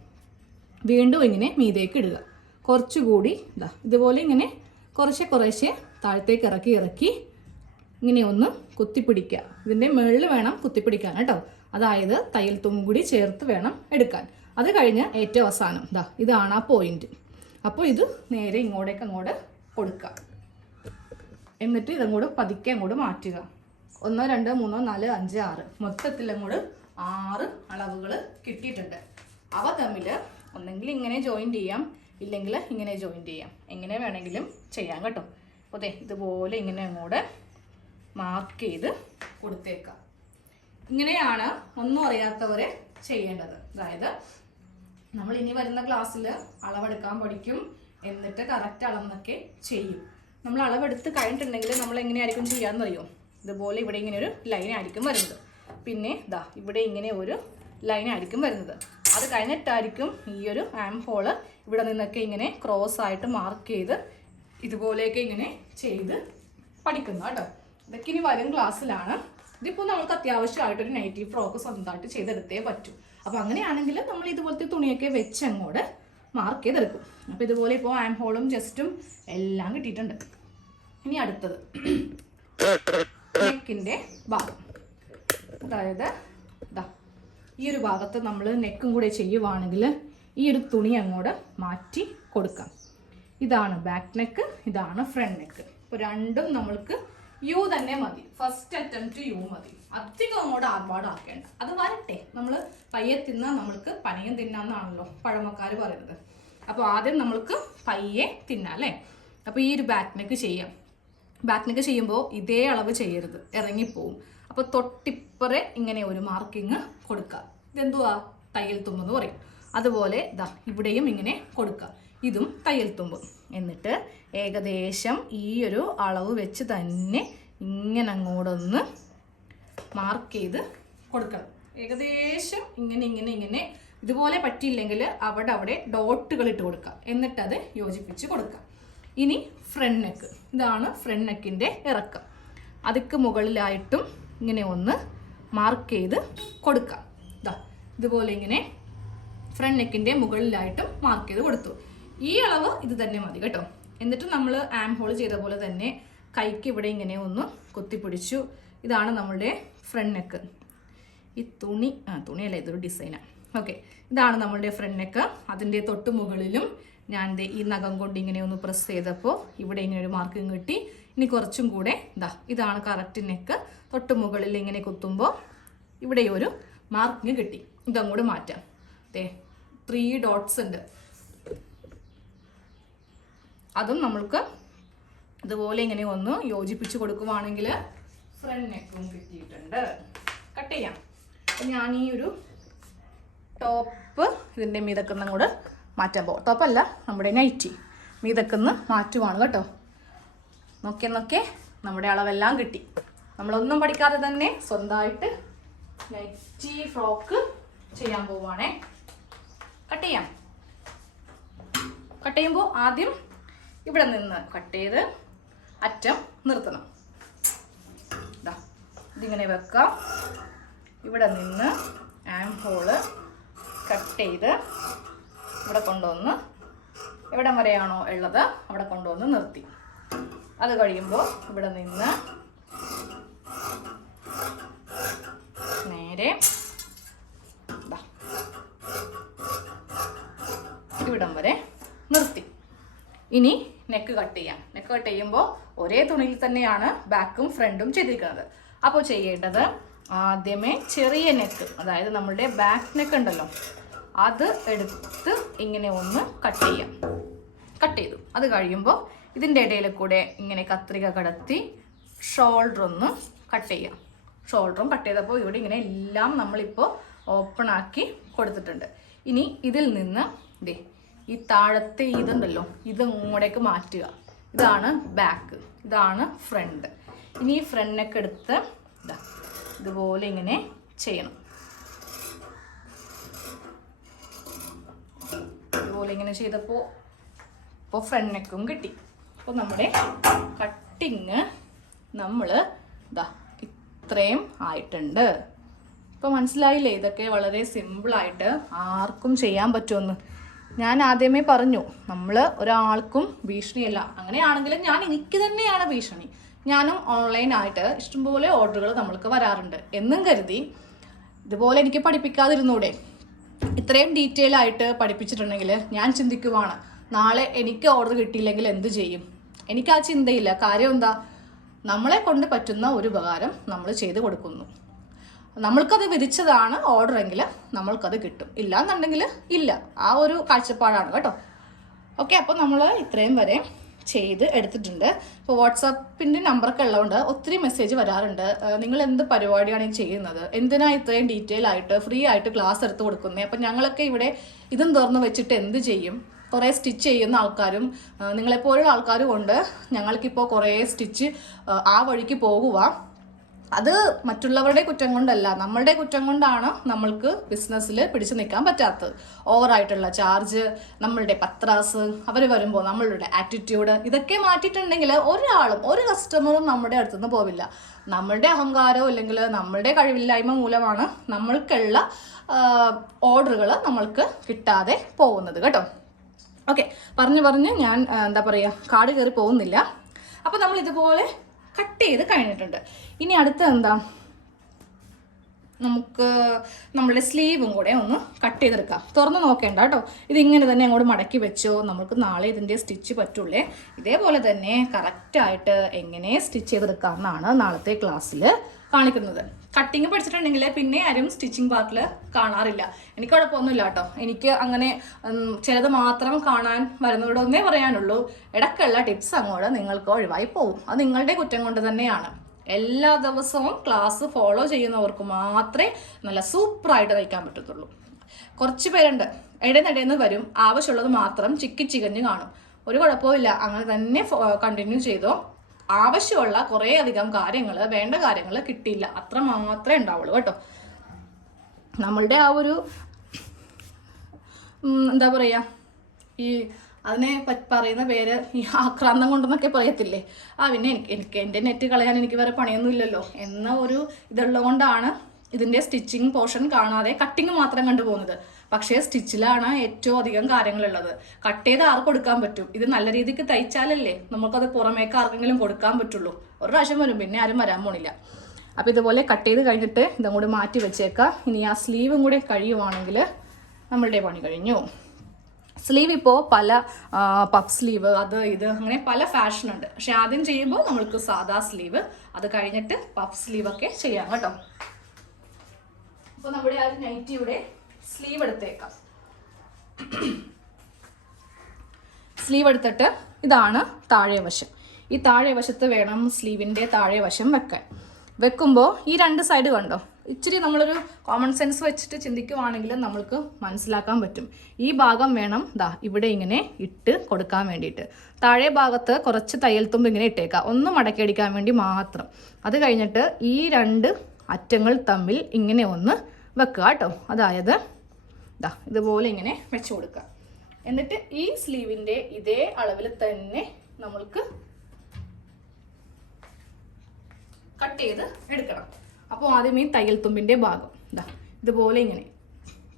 വീണ്ടും ഇങ്ങനെ മീതേക്ക് ഇടുക. കുറച്ചുകൂടി ഇതുപോലെ ഇങ്ങനെ കുറേശ്ശെ താഴത്തേക്ക് ഇറക്കി ഇങ്ങനെ ഒന്ന് കുത്തിപ്പിടിക്കുക. ഇതിൻ്റെ മുകളിൽ വേണം കുത്തിപ്പിടിക്കാൻ കേട്ടോ. അതായത് തയ്യൽ തുമ്പും കൂടി ചേർത്ത് വേണം എടുക്കാൻ. അത് കഴിഞ്ഞ് ഏറ്റവും അവസാനം ഇതാണ് ആ പോയിന്റ്. അപ്പോൾ ഇത് നേരെ ഇങ്ങോട്ടേക്ക് അങ്ങോട്ട് കൊടുക്കുക. എന്നിട്ട് ഇതങ്ങോട്ട് പതുക്കെ അങ്ങോട്ട് മാറ്റുക. 1 2 3 4 5 6 മൊത്തത്തിൽ അങ്ങോട്ട് 6 അളവുകൾ കിട്ടിയിട്ടുണ്ട്. അവ തമ്മിൽ ഒന്നെങ്കിൽ ഇങ്ങനെ ജോയിൻറ്റ് ചെയ്യാം, ഇല്ലെങ്കിൽ ഇങ്ങനെ ജോയിൻറ്റ് ചെയ്യാം. എങ്ങനെ വേണമെങ്കിലും ചെയ്യാം കേട്ടോ. അപ്പോൾ ഇതുപോലെ ഇങ്ങനെ അങ്ങോട്ട് മാർക്ക് ചെയ്ത് കൊടുത്തേക്കാം. ഇങ്ങനെയാണ് ഒന്നും അറിയാത്തവരെ ചെയ്യേണ്ടത്. അതായത് നമ്മൾ ഇനി വരുന്ന ക്ലാസ്സിൽ അളവെടുക്കാൻ പഠിക്കും, എന്നിട്ട് കറക്റ്റ് അളന്നൊക്കെ ചെയ്യും. നമ്മൾ അളവെടുത്ത് കഴിഞ്ഞിട്ടുണ്ടെങ്കിൽ നമ്മൾ എങ്ങനെയായിരിക്കും ചെയ്യാമെന്നറിയോ? ഇതുപോലെ ഇവിടെ ഇങ്ങനെ ഒരു ലൈൻ ആയിരിക്കും വരുന്നത്. പിന്നെ ദാ ഇവിടെ ഇങ്ങനെ ഒരു ലൈൻ ആയിരിക്കും വരുന്നത്. അത് കഴിഞ്ഞിട്ടായിരിക്കും ഈ ഒരു ആം ഹോള് ഇവിടെ നിന്നൊക്കെ ഇങ്ങനെ ക്രോസ് ആയിട്ട് മാർക്ക് ചെയ്ത് ഇതുപോലെയൊക്കെ ഇങ്ങനെ ചെയ്ത് പഠിക്കുന്നത് കേട്ടോ. ഇതൊക്കെ ഇനി വരും ക്ലാസ്സിലാണ്. ഇതിപ്പോൾ നമുക്ക് അത്യാവശ്യമായിട്ടൊരു നൈറ്റി ഫ്രോക്ക് സ്വന്തമായിട്ട് ചെയ്തെടുത്തേ പറ്റൂ. അപ്പോൾ അങ്ങനെയാണെങ്കിൽ നമ്മൾ ഇതുപോലത്തെ തുണിയൊക്കെ വെച്ച് അങ്ങോട്ട് മാർക്ക് ചെയ്തെടുക്കും. അപ്പോൾ ഇതുപോലെ ഇപ്പോൾ ആം ഹോളും ജസ്റ്റും എല്ലാം കിട്ടിയിട്ടുണ്ട്. ഇനി അടുത്തത് നെക്കിൻ്റെ ഭാഗം. അതായത് ഇതാ ഈ ഒരു ഭാഗത്ത് നമ്മൾ നെക്കും കൂടെ ചെയ്യുവാണെങ്കിൽ ഈ ഒരു തുണി അങ്ങോട്ട് മാറ്റി കൊടുക്കാം. ഇതാണ് ബാക്ക് നെക്ക്, ഇതാണ് ഫ്രണ്ട് നെക്ക്. ഇപ്പോൾ രണ്ടും നമ്മൾക്ക് യു തന്നെ മതി. ഫസ്റ്റ് അറ്റംപ്റ്റ് യു മതി. അധികം അങ്ങോട്ട് ആർഭാടാക്കേണ്ട. അത് വരട്ടെ, നമ്മൾ പയ്യെ തിന്നാൽ നമ്മൾക്ക് പനയും തിന്നാന്നാണല്ലോ പഴമക്കാർ പറയുന്നത്. അപ്പോൾ ആദ്യം നമ്മൾക്ക് പയ്യെ തിന്നാം അല്ലേ. അപ്പോൾ ഈ ഒരു ബാക്ക് നെക്ക് ചെയ്യാം. ബാക്ക് നെക്ക് ചെയ്യുമ്പോൾ ഇതേ അളവ് ചെയ്യരുത്, ഇറങ്ങിപ്പോവും. അപ്പോൾ തൊട്ടിപ്പറെ ഇങ്ങനെ ഒരു മാർക്കിങ് കൊടുക്കുക. ഇതെന്തുവാ? തയ്യൽ തുമ്പെന്ന് പറയും. അതുപോലെ ദാ ഇവിടെയും ഇങ്ങനെ കൊടുക്കുക. ഇതും തയ്യൽ തുമ്പ്. എന്നിട്ട് ഏകദേശം ഈ ഒരു അളവ് വെച്ച് തന്നെ ഇങ്ങനെ അങ്ങോട്ടൊന്ന് മാർക്ക് ചെയ്ത് കൊടുക്കണം. ഏകദേശം ഇങ്ങനെ ഇങ്ങനെ ഇങ്ങനെ. ഇതുപോലെ പറ്റിയില്ലെങ്കിൽ അവിടെ ഡോട്ടുകൾ ഇട്ട് കൊടുക്കുക. എന്നിട്ടത് യോജിപ്പിച്ച് കൊടുക്കുക. ഇനി ഫ്രണ്ട് നെക്ക്. ഇതാണ് ഫ്രണ്ട് നെക്കിൻ്റെ ഇറക്കം. അതിക്ക് മുകളിലായിട്ടും ഇങ്ങനെ ഒന്ന് മാർക്ക് ചെയ്ത് കൊടുക്കുക. ഇതാ ഇതുപോലെ ഇങ്ങനെ ഫ്രണ്ട് നെക്കിൻ്റെ മുകളിലായിട്ടും മാർക്ക് ചെയ്ത് കൊടുത്തു. ഈ അളവ് ഇത് തന്നെ മതി കേട്ടോ. എന്നിട്ട് നമ്മൾ ആം ഹോൾ ചെയ്ത പോലെ തന്നെ കൈക്ക് ഇവിടെ ഇങ്ങനെ ഒന്ന് കുത്തിപ്പിടിച്ചു. ഇതാണ് നമ്മളുടെ ഫ്രണ്ട് നെക്ക്. ഈ തുണിയല്ല, ഇതൊരു ഡിസൈനാണ്. ഓക്കെ, ഇതാണ് നമ്മളുടെ ഫ്രണ്ട് നെക്ക്. അതിൻ്റെ തൊട്ട് മുകളിലും ഞാൻ ഈ നഖം കൊണ്ട് ഇങ്ങനെ ഒന്ന് പ്രസ് ചെയ്തപ്പോൾ ഇവിടെ ഇങ്ങനെ ഒരു മാർക്കിങ് കിട്ടി. ഇനി കുറച്ചും കൂടെ ഇതാണ് കറക്റ്റ് നെക്ക്. തൊട്ട് മുകളിൽ ഇങ്ങനെ കുത്തുമ്പോൾ ഇവിടെ ഒരു മാർക്കിങ് കിട്ടി. ഇതങ്ങോട്ട് മാറ്റാം. 3 ഡോട്ട്സ് ഉണ്ട്. അതും നമ്മൾക്ക് ഇതുപോലെ ഇങ്ങനെ ഒന്ന് യോജിപ്പിച്ച് കൊടുക്കുവാണെങ്കിൽ ഫ്രണ്ട് നെക്കും കിട്ടിയിട്ടുണ്ട്. കട്ട് ചെയ്യാം. ഞാൻ ഈ ഒരു ടോപ്പ് ഇതിൻ്റെ മീതക്കുന്ന കൂടെ മാറ്റാൻ പോകും. ടോപ്പല്ല, നമ്മുടെ നൈറ്റി മീതക്കുന്ന മാറ്റുവാണ് കേട്ടോ. നോക്കിയെ നമ്മുടെ അളവെല്ലാം കിട്ടി. നമ്മളൊന്നും പഠിക്കാതെ തന്നെ സ്വന്തമായിട്ട് നൈറ്റി ഫ്രോക്ക് ചെയ്യാൻ പോവുകയാണേ. കട്ട് ചെയ്യാം. കട്ട് ചെയ്യുമ്പോൾ ആദ്യം ഇവിടെ നിന്ന് കട്ട് ചെയ്ത് അറ്റം നിർത്തണം. ഇതിങ്ങനെ വെക്കാം. ഇവിടെ നിന്ന് ആം ഹോള് കട്ട് ചെയ്ത് ഇവിടെ കൊണ്ടുവന്ന് എവിടം വരെയാണോ ഉള്ളത് അവിടെ കൊണ്ടുവന്ന് നിർത്തി. അത് കഴിയുമ്പോൾ ഇവിടെ നിന്ന് നേരെ ഇവിടം വരെ നിർത്തി. ഇനി നെക്ക് കട്ട് ചെയ്യാം. നെക്ക് കട്ട് ചെയ്യുമ്പോൾ ഒരേ തുണിയിൽ തന്നെയാണ് ബാക്കും ഫ്രണ്ടും ചെയ്തിരിക്കുന്നത്. അപ്പോൾ ചെയ്യേണ്ടത് ആദ്യമേ ചെറിയ നെക്ക്, അതായത് നമ്മളുടെ ബാക്ക് നെക്ക് ഉണ്ടല്ലോ, അത് എടുത്ത് ഇങ്ങനെ ഒന്ന് കട്ട് ചെയ്യാം. കട്ട് ചെയ്തു. അത് കഴിയുമ്പോൾ ഇതിൻ്റെ ഇടയിൽ കൂടെ ഇങ്ങനെ കത്രിക കടത്തി ഷോൾഡർ ഒന്ന് കട്ട് ചെയ്യാം. ഷോൾഡറും കട്ട് ചെയ്തപ്പോൾ ഇവിടെ ഇങ്ങനെ എല്ലാം നമ്മളിപ്പോൾ ഓപ്പൺ ആക്കി കൊടുത്തിട്ടുണ്ട്. ഇനി ഇതിൽ നിന്ന് ഈ താഴത്തെ ഇതുണ്ടല്ലോ, ഇത് ഇങ്ങോട്ടേക്ക് മാറ്റുക. ഇതാണ് ബാക്ക്, ഇതാണ് ഫ്രണ്ട്. ഇനി ഈ ഫ്രണ്ട് നെക്ക് എടുത്ത് ഇതുപോലെ ഇങ്ങനെ ചെയ്യണം. ഇതുപോലെ ഇങ്ങനെ ചെയ്തപ്പോൾ ഫ്രണ്ട് നെക്കും കിട്ടി. അപ്പോൾ നമ്മുടെ കട്ടിങ് നമ്മൾ ഇത്രയും ആയിട്ടുണ്ട്. ഇപ്പോൾ മനസ്സിലായില്ലേ? ഇതൊക്കെ വളരെ സിമ്പിളായിട്ട് ആർക്കും ചെയ്യാൻ പറ്റുമെന്ന്. ഞാൻ ആദ്യമേ പറഞ്ഞു, നമ്മൾ ഒരാൾക്കും ഭീഷണിയല്ല. അങ്ങനെയാണെങ്കിലും എനിക്ക് തന്നെയാണ് ഭീഷണി. ഞാനും ഓൺലൈനായിട്ട് ഇഷ്ടംപോലെ ഓർഡറുകൾ നമ്മൾക്ക് വരാറുണ്ട്. എന്നും കരുതി ഇതുപോലെ എനിക്ക് പഠിപ്പിക്കാതിരുന്നൂടെ? ഇത്രയും ഡീറ്റെയിൽ ആയിട്ട് പഠിപ്പിച്ചിട്ടുണ്ടെങ്കിൽ ഞാൻ ചിന്തിക്കുവാണ്, നാളെ എനിക്ക് ഓർഡർ കിട്ടിയില്ലെങ്കിൽ എന്ത് ചെയ്യും? എനിക്ക് ആ ചിന്തയില്ല. കാര്യം എന്താ? നമ്മളെ കൊണ്ട് പറ്റുന്ന ഒരു ഉപകാരം നമ്മൾ ചെയ്ത് കൊടുക്കുന്നു. നമ്മൾക്കത് വിധിച്ചതാണ് ഓർഡർ എങ്കിൽ നമ്മൾക്കത് കിട്ടും. ഇല്ല എന്നുണ്ടെങ്കിൽ ഇല്ല. ആ ഒരു കാഴ്ചപ്പാടാണ് കേട്ടോ. ഓക്കെ, അപ്പോൾ നമ്മൾ ഇത്രയും വരെ ചെയ്ത് എടുത്തിട്ടുണ്ട്. ഇപ്പോൾ വാട്സാപ്പിൻ്റെ നമ്പറൊക്കെ ഉള്ളതുകൊണ്ട് ഒത്തിരി മെസ്സേജ് വരാറുണ്ട്, നിങ്ങൾ എന്ത് പരിപാടിയാണ് ഈ ചെയ്യുന്നത്, എന്തിനാണ് ഇത്രയും ഡീറ്റെയിൽ ആയിട്ട് ഫ്രീ ആയിട്ട് ക്ലാസ് എടുത്ത് കൊടുക്കുന്നത്, അപ്പം ഞങ്ങളൊക്കെ ഇവിടെ ഇതും തുറന്ന് വെച്ചിട്ട് എന്ത് ചെയ്യും. കുറേ സ്റ്റിച്ച് ചെയ്യുന്ന ആൾക്കാരും നിങ്ങളെപ്പോലുള്ള ആൾക്കാരും ഉണ്ട്. ഞങ്ങൾക്കിപ്പോൾ കുറേ സ്റ്റിച്ച് ആ വഴിക്ക് പോകുക. അത് മറ്റുള്ളവരുടെ കുറ്റം കൊണ്ടല്ല, നമ്മളുടെ കുറ്റം കൊണ്ടാണ് നമ്മൾക്ക് ബിസിനസ്സിൽ പിടിച്ചു നിൽക്കാൻ പറ്റാത്തത്. ഓവറായിട്ടുള്ള ചാർജ്, നമ്മളുടെ പത്രാസ്, അവർ വരുമ്പോൾ നമ്മളുടെ ആറ്റിറ്റ്യൂഡ്, ഇതൊക്കെ മാറ്റിയിട്ടുണ്ടെങ്കിൽ ഒരാളും ഒരു കസ്റ്റമറും നമ്മുടെ അടുത്തുനിന്ന് പോവില്ല. നമ്മളുടെ അഹങ്കാരമോ അല്ലെങ്കിൽ നമ്മളുടെ കഴിവില്ലായ്മ മൂലമാണ് നമ്മൾക്കുള്ള ഓർഡറുകൾ നമ്മൾക്ക് കിട്ടാതെ പോകുന്നത് കേട്ടോ. ഓക്കെ, പറഞ്ഞ് ഞാൻ എന്താ പറയുക, കാട് കയറി പോകുന്നില്ല. അപ്പോൾ നമ്മൾ ഇതുപോലെ കട്ട് ചെയ്ത് കഴിഞ്ഞിട്ടുണ്ട്. ഇനി അടുത്ത എന്താ, നമുക്ക് നമ്മുടെ സ്ലീവും കൂടെ ഒന്ന് കട്ട് ചെയ്തെടുക്കാം. തുറന്ന് നോക്കേണ്ട കേട്ടോ, ഇതിങ്ങനെ തന്നെ അങ്ങോട്ട് മടക്കി വെച്ചോ, നമുക്ക് നാളെ ഇതിൻ്റെ സ്റ്റിച്ച് പറ്റുള്ളേ. ഇതേപോലെ തന്നെ കറക്റ്റായിട്ട് എങ്ങനെ സ്റ്റിച്ച് ചെയ്തെടുക്കാം എന്നാണ് നാളത്തെ ക്ലാസ്സിൽ കാണിക്കുന്നത്. കട്ടിങ് പഠിച്ചിട്ടുണ്ടെങ്കിൽ പിന്നെ ആരും സ്റ്റിച്ചിങ് പാർട്ടിൽ കാണാറില്ല. എനിക്ക് കുഴപ്പമൊന്നുമില്ല കേട്ടോ, എനിക്ക് അങ്ങനെ ചിലത് മാത്രം കാണാൻ വരുന്നവരോടൊന്നേ പറയാനുള്ളൂ. ഇടയ്ക്കുള്ള ടിപ്സ് അങ്ങോട്ട് നിങ്ങൾക്ക് ഒഴിവായി പോകും. അത് നിങ്ങളുടെ കുറ്റം കൊണ്ട് തന്നെയാണ്. എല്ലാ ദിവസവും ക്ലാസ് ഫോളോ ചെയ്യുന്നവർക്ക് മാത്രമേ നല്ല സൂപ്പറായിട്ട് തയ്ക്കാൻ പറ്റത്തുള്ളൂ. കുറച്ച് പേരുണ്ട് ഇടയിന്ന് വരും, ആവശ്യമുള്ളത് മാത്രം ചിക്കിച്ചികഞ്ഞ് കാണും. ഒരു കുഴപ്പമില്ല, അങ്ങനെ തന്നെ കണ്ടിന്യൂ ചെയ്തോ. ആവശ്യമുള്ള കുറേ അധികം കാര്യങ്ങൾ, വേണ്ട കാര്യങ്ങൾ കിട്ടിയില്ല, അത്ര മാത്രമേ ഉണ്ടാവുള്ളൂ കേട്ടോ. നമ്മളുടെ ആ ഒരു എന്താ പറയുക, ഈ അതിനെ പറയുന്ന പേര് ഈ ആക്രാന്തം കൊണ്ടെന്നൊക്കെ പറയത്തില്ലേ, പിന്നെ എനിക്ക് എൻ്റെ നെറ്റ് കളയാൻ എനിക്ക് വേറെ പണിയൊന്നും ഇല്ലല്ലോ എന്ന ഒരു ഇതുള്ളത് കൊണ്ടാണ് ഇതിൻ്റെ സ്റ്റിച്ചിങ് പോർഷൻ കാണാതെ കട്ടിങ് മാത്രം കണ്ടുപോകുന്നത്. പക്ഷേ സ്റ്റിച്ചിലാണ് ഏറ്റവും അധികം കാര്യങ്ങളുള്ളത്. കട്ട് ചെയ്ത് ആർക്ക് കൊടുക്കാൻ പറ്റും? ഇത് നല്ല രീതിക്ക് തയ്ച്ചാലല്ലേ നമുക്കത് പുറമേക്ക് ആർക്കെങ്കിലും കൊടുക്കാൻ പറ്റുള്ളൂ. ഒരു പ്രാവശ്യം വരും, പിന്നെ ആരും വരാൻ പോണില്ല. അപ്പോൾ ഇതുപോലെ കട്ട് ചെയ്ത് കഴിഞ്ഞിട്ട് ഇതും കൂടി മാറ്റി വെച്ചേക്കാം. ഇനി ആ സ്ലീവും കൂടി കഴിയുവാണെങ്കിൽ നമ്മളുടെ പണി കഴിഞ്ഞു. സ്ലീവ് ഇപ്പോൾ പല പഫ് സ്ലീവ്, അത് ഇത് അങ്ങനെ പല ഫാഷനുണ്ട്. പക്ഷെ ആദ്യം ചെയ്യുമ്പോൾ നമ്മൾക്ക് സാധാ സ്ലീവ്, അത് കഴിഞ്ഞിട്ട് പഫ് സ്ലീവൊക്കെ ചെയ്യാം കേട്ടോ. അപ്പോൾ നമ്മുടെ ആ നൈറ്റിയുടെ സ്ലീവ് എടുത്തേക്കാം. സ്ലീവ് എടുത്തിട്ട് ഇതാണ് താഴെ വശം. ഈ താഴെ വശത്ത് വേണം സ്ലീവിൻ്റെ താഴെ വശം വെക്കാൻ. വെക്കുമ്പോൾ ഈ രണ്ട് സൈഡ് കണ്ടോ, ഇച്ചിരി നമ്മളൊരു കോമൺ സെൻസ് വെച്ചിട്ട് ചിന്തിക്കുവാണെങ്കിൽ നമ്മൾക്ക് മനസ്സിലാക്കാൻ പറ്റും. ഈ ഭാഗം വേണം ഇവിടെ ഇങ്ങനെ ഇട്ട് കൊടുക്കാൻ വേണ്ടിയിട്ട്. താഴെ ഭാഗത്ത് കുറച്ച് തയ്യൽ തുമ്പ് ഇങ്ങനെ ഇട്ടേക്കാം, ഒന്ന് മടക്കിയടിക്കാൻ വേണ്ടി മാത്രം. അത് കഴിഞ്ഞിട്ട് ഈ രണ്ട് അറ്റങ്ങൾ തമ്മിൽ ഇങ്ങനെ ഒന്ന് വെക്കുക കേട്ടോ. അതായത് ഇതുപോലെ ഇങ്ങനെ വെച്ച് കൊടുക്കുക. എന്നിട്ട് ഈ സ്ലീവിൻ്റെ ഇതേ അളവിൽ തന്നെ നമ്മൾക്ക് കട്ട് ചെയ്ത് എടുക്കണം. അപ്പോൾ ആദ്യം ഈ തയ്യൽ തുമ്പിൻ്റെ ഭാഗം ഇതുപോലെ ഇങ്ങനെ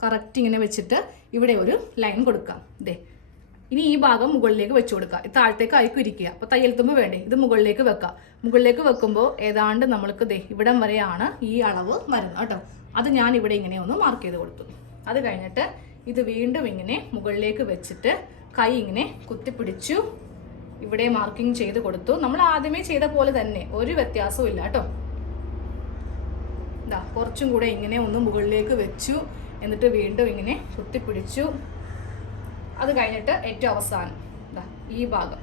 കറക്റ്റ് ഇങ്ങനെ വെച്ചിട്ട് ഇവിടെ ഒരു ലൈൻ കൊടുക്കാം. ഇനി ഈ ഭാഗം മുകളിലേക്ക് വെച്ച് കൊടുക്കുക. ഇത് താഴത്തേക്ക് അയക്കും ഇരിക്കുക. അപ്പോൾ തയ്യൽ തുമ്പ് വേണ്ടേ, ഇത് മുകളിലേക്ക് വെക്കാം. മുകളിലേക്ക് വെക്കുമ്പോൾ ഏതാണ്ട് നമ്മൾക്ക് ഇവിടം വരെയാണ് ഈ അളവ് വരുന്നത് കേട്ടോ. അത് ഞാൻ ഇവിടെ ഇങ്ങനെ ഒന്ന് മാർക്ക് ചെയ്ത് കൊടുത്തു. അത് കഴിഞ്ഞിട്ട് ഇത് വീണ്ടും ഇങ്ങനെ മുകളിലേക്ക് വെച്ചിട്ട് കൈ ഇങ്ങനെ കുത്തിപ്പിടിച്ചു ഇവിടെ മാർക്കിംഗ് ചെയ്ത് കൊടുത്തു. നമ്മൾ ആദ്യമേ ചെയ്ത പോലെ തന്നെ, ഒരു വ്യത്യാസവും ഇല്ല കേട്ടോ. കുറച്ചും കൂടെ ഇങ്ങനെ ഒന്ന് മുകളിലേക്ക് വെച്ചു, എന്നിട്ട് വീണ്ടും ഇങ്ങനെ കുത്തിപ്പിടിച്ചു. അത് കഴിഞ്ഞിട്ട് ഏറ്റവും അവസാനം ഈ ഭാഗം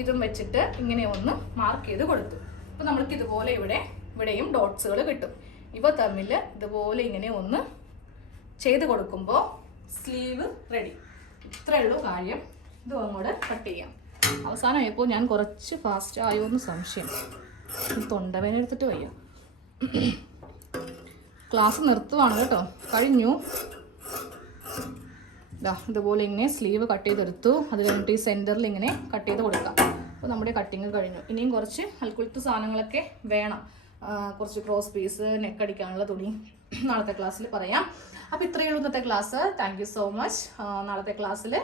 ഇതും വെച്ചിട്ട് ഇങ്ങനെ ഒന്ന് മാർക്ക് ചെയ്ത് കൊടുത്തു. അപ്പോൾ നമ്മൾക്ക് ഇതുപോലെ ഇവിടെയും ഡോട്ട്സുകൾ കിട്ടും. ഇവ തമ്മിൽ ഇതുപോലെ ഇങ്ങനെ ഒന്ന് ചെയ്ത് കൊടുക്കുമ്പോൾ സ്ലീവ് റെഡി. ഇത്രയേ ഉള്ളൂ കാര്യം. ഇതും അങ്ങോട്ട് കട്ട് ചെയ്യാം. അവസാനമായപ്പോൾ ഞാൻ കുറച്ച് ഫാസ്റ്റ് ആയോ എന്ന് സംശയം. തൊണ്ടവേന എടുത്തിട്ട് വയ്യ. ക്ലാസ് നിർത്തുവാണ് കേട്ടോ, കഴിഞ്ഞു. ഇതുപോലെ ഇങ്ങനെ സ്ലീവ് കട്ട് ചെയ്തെടുത്തു. അത് കഴിഞ്ഞിട്ട് ഈ സെൻറ്ററിൽ ഇങ്ങനെ കട്ട് ചെയ്ത് കൊടുക്കാം. അപ്പോൾ നമ്മുടെ കട്ടിങ് കഴിഞ്ഞു. ഇനിയും കുറച്ച് അൽക്കുലത്ത് സാധനങ്ങളൊക്കെ വേണം. കുറച്ച് ക്രോസ് പീസ്, നെക്ക് അടിക്കാനുള്ള തുണി നാളത്തെ ക്ലാസ്സിൽ പറയാം. അപ്പോൾ ഇത്രയേ ഉള്ളൂ ഇന്നത്തെ class. Thank you so much. നാളത്തെ ക്ലാസ്സിൽ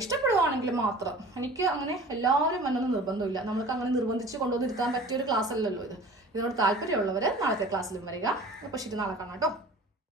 ഇഷ്ടപ്പെടുവാണെങ്കിൽ മാത്രം, എനിക്ക് അങ്ങനെ എല്ലാവരും വന്നൊന്നും നിർബന്ധമില്ല. നമ്മൾക്ക് അങ്ങനെ നിർബന്ധിച്ച് കൊണ്ടുവന്നിരുത്താൻ പറ്റിയൊരു ക്ലാസ് അല്ലല്ലോ ഇത്. ഇതിനോട് താല്പര്യമുള്ളവർ നാളത്തെ ക്ലാസ്സിലും വരിക. അപ്പോൾ ശരി, നാളെ കാണാം കേട്ടോ.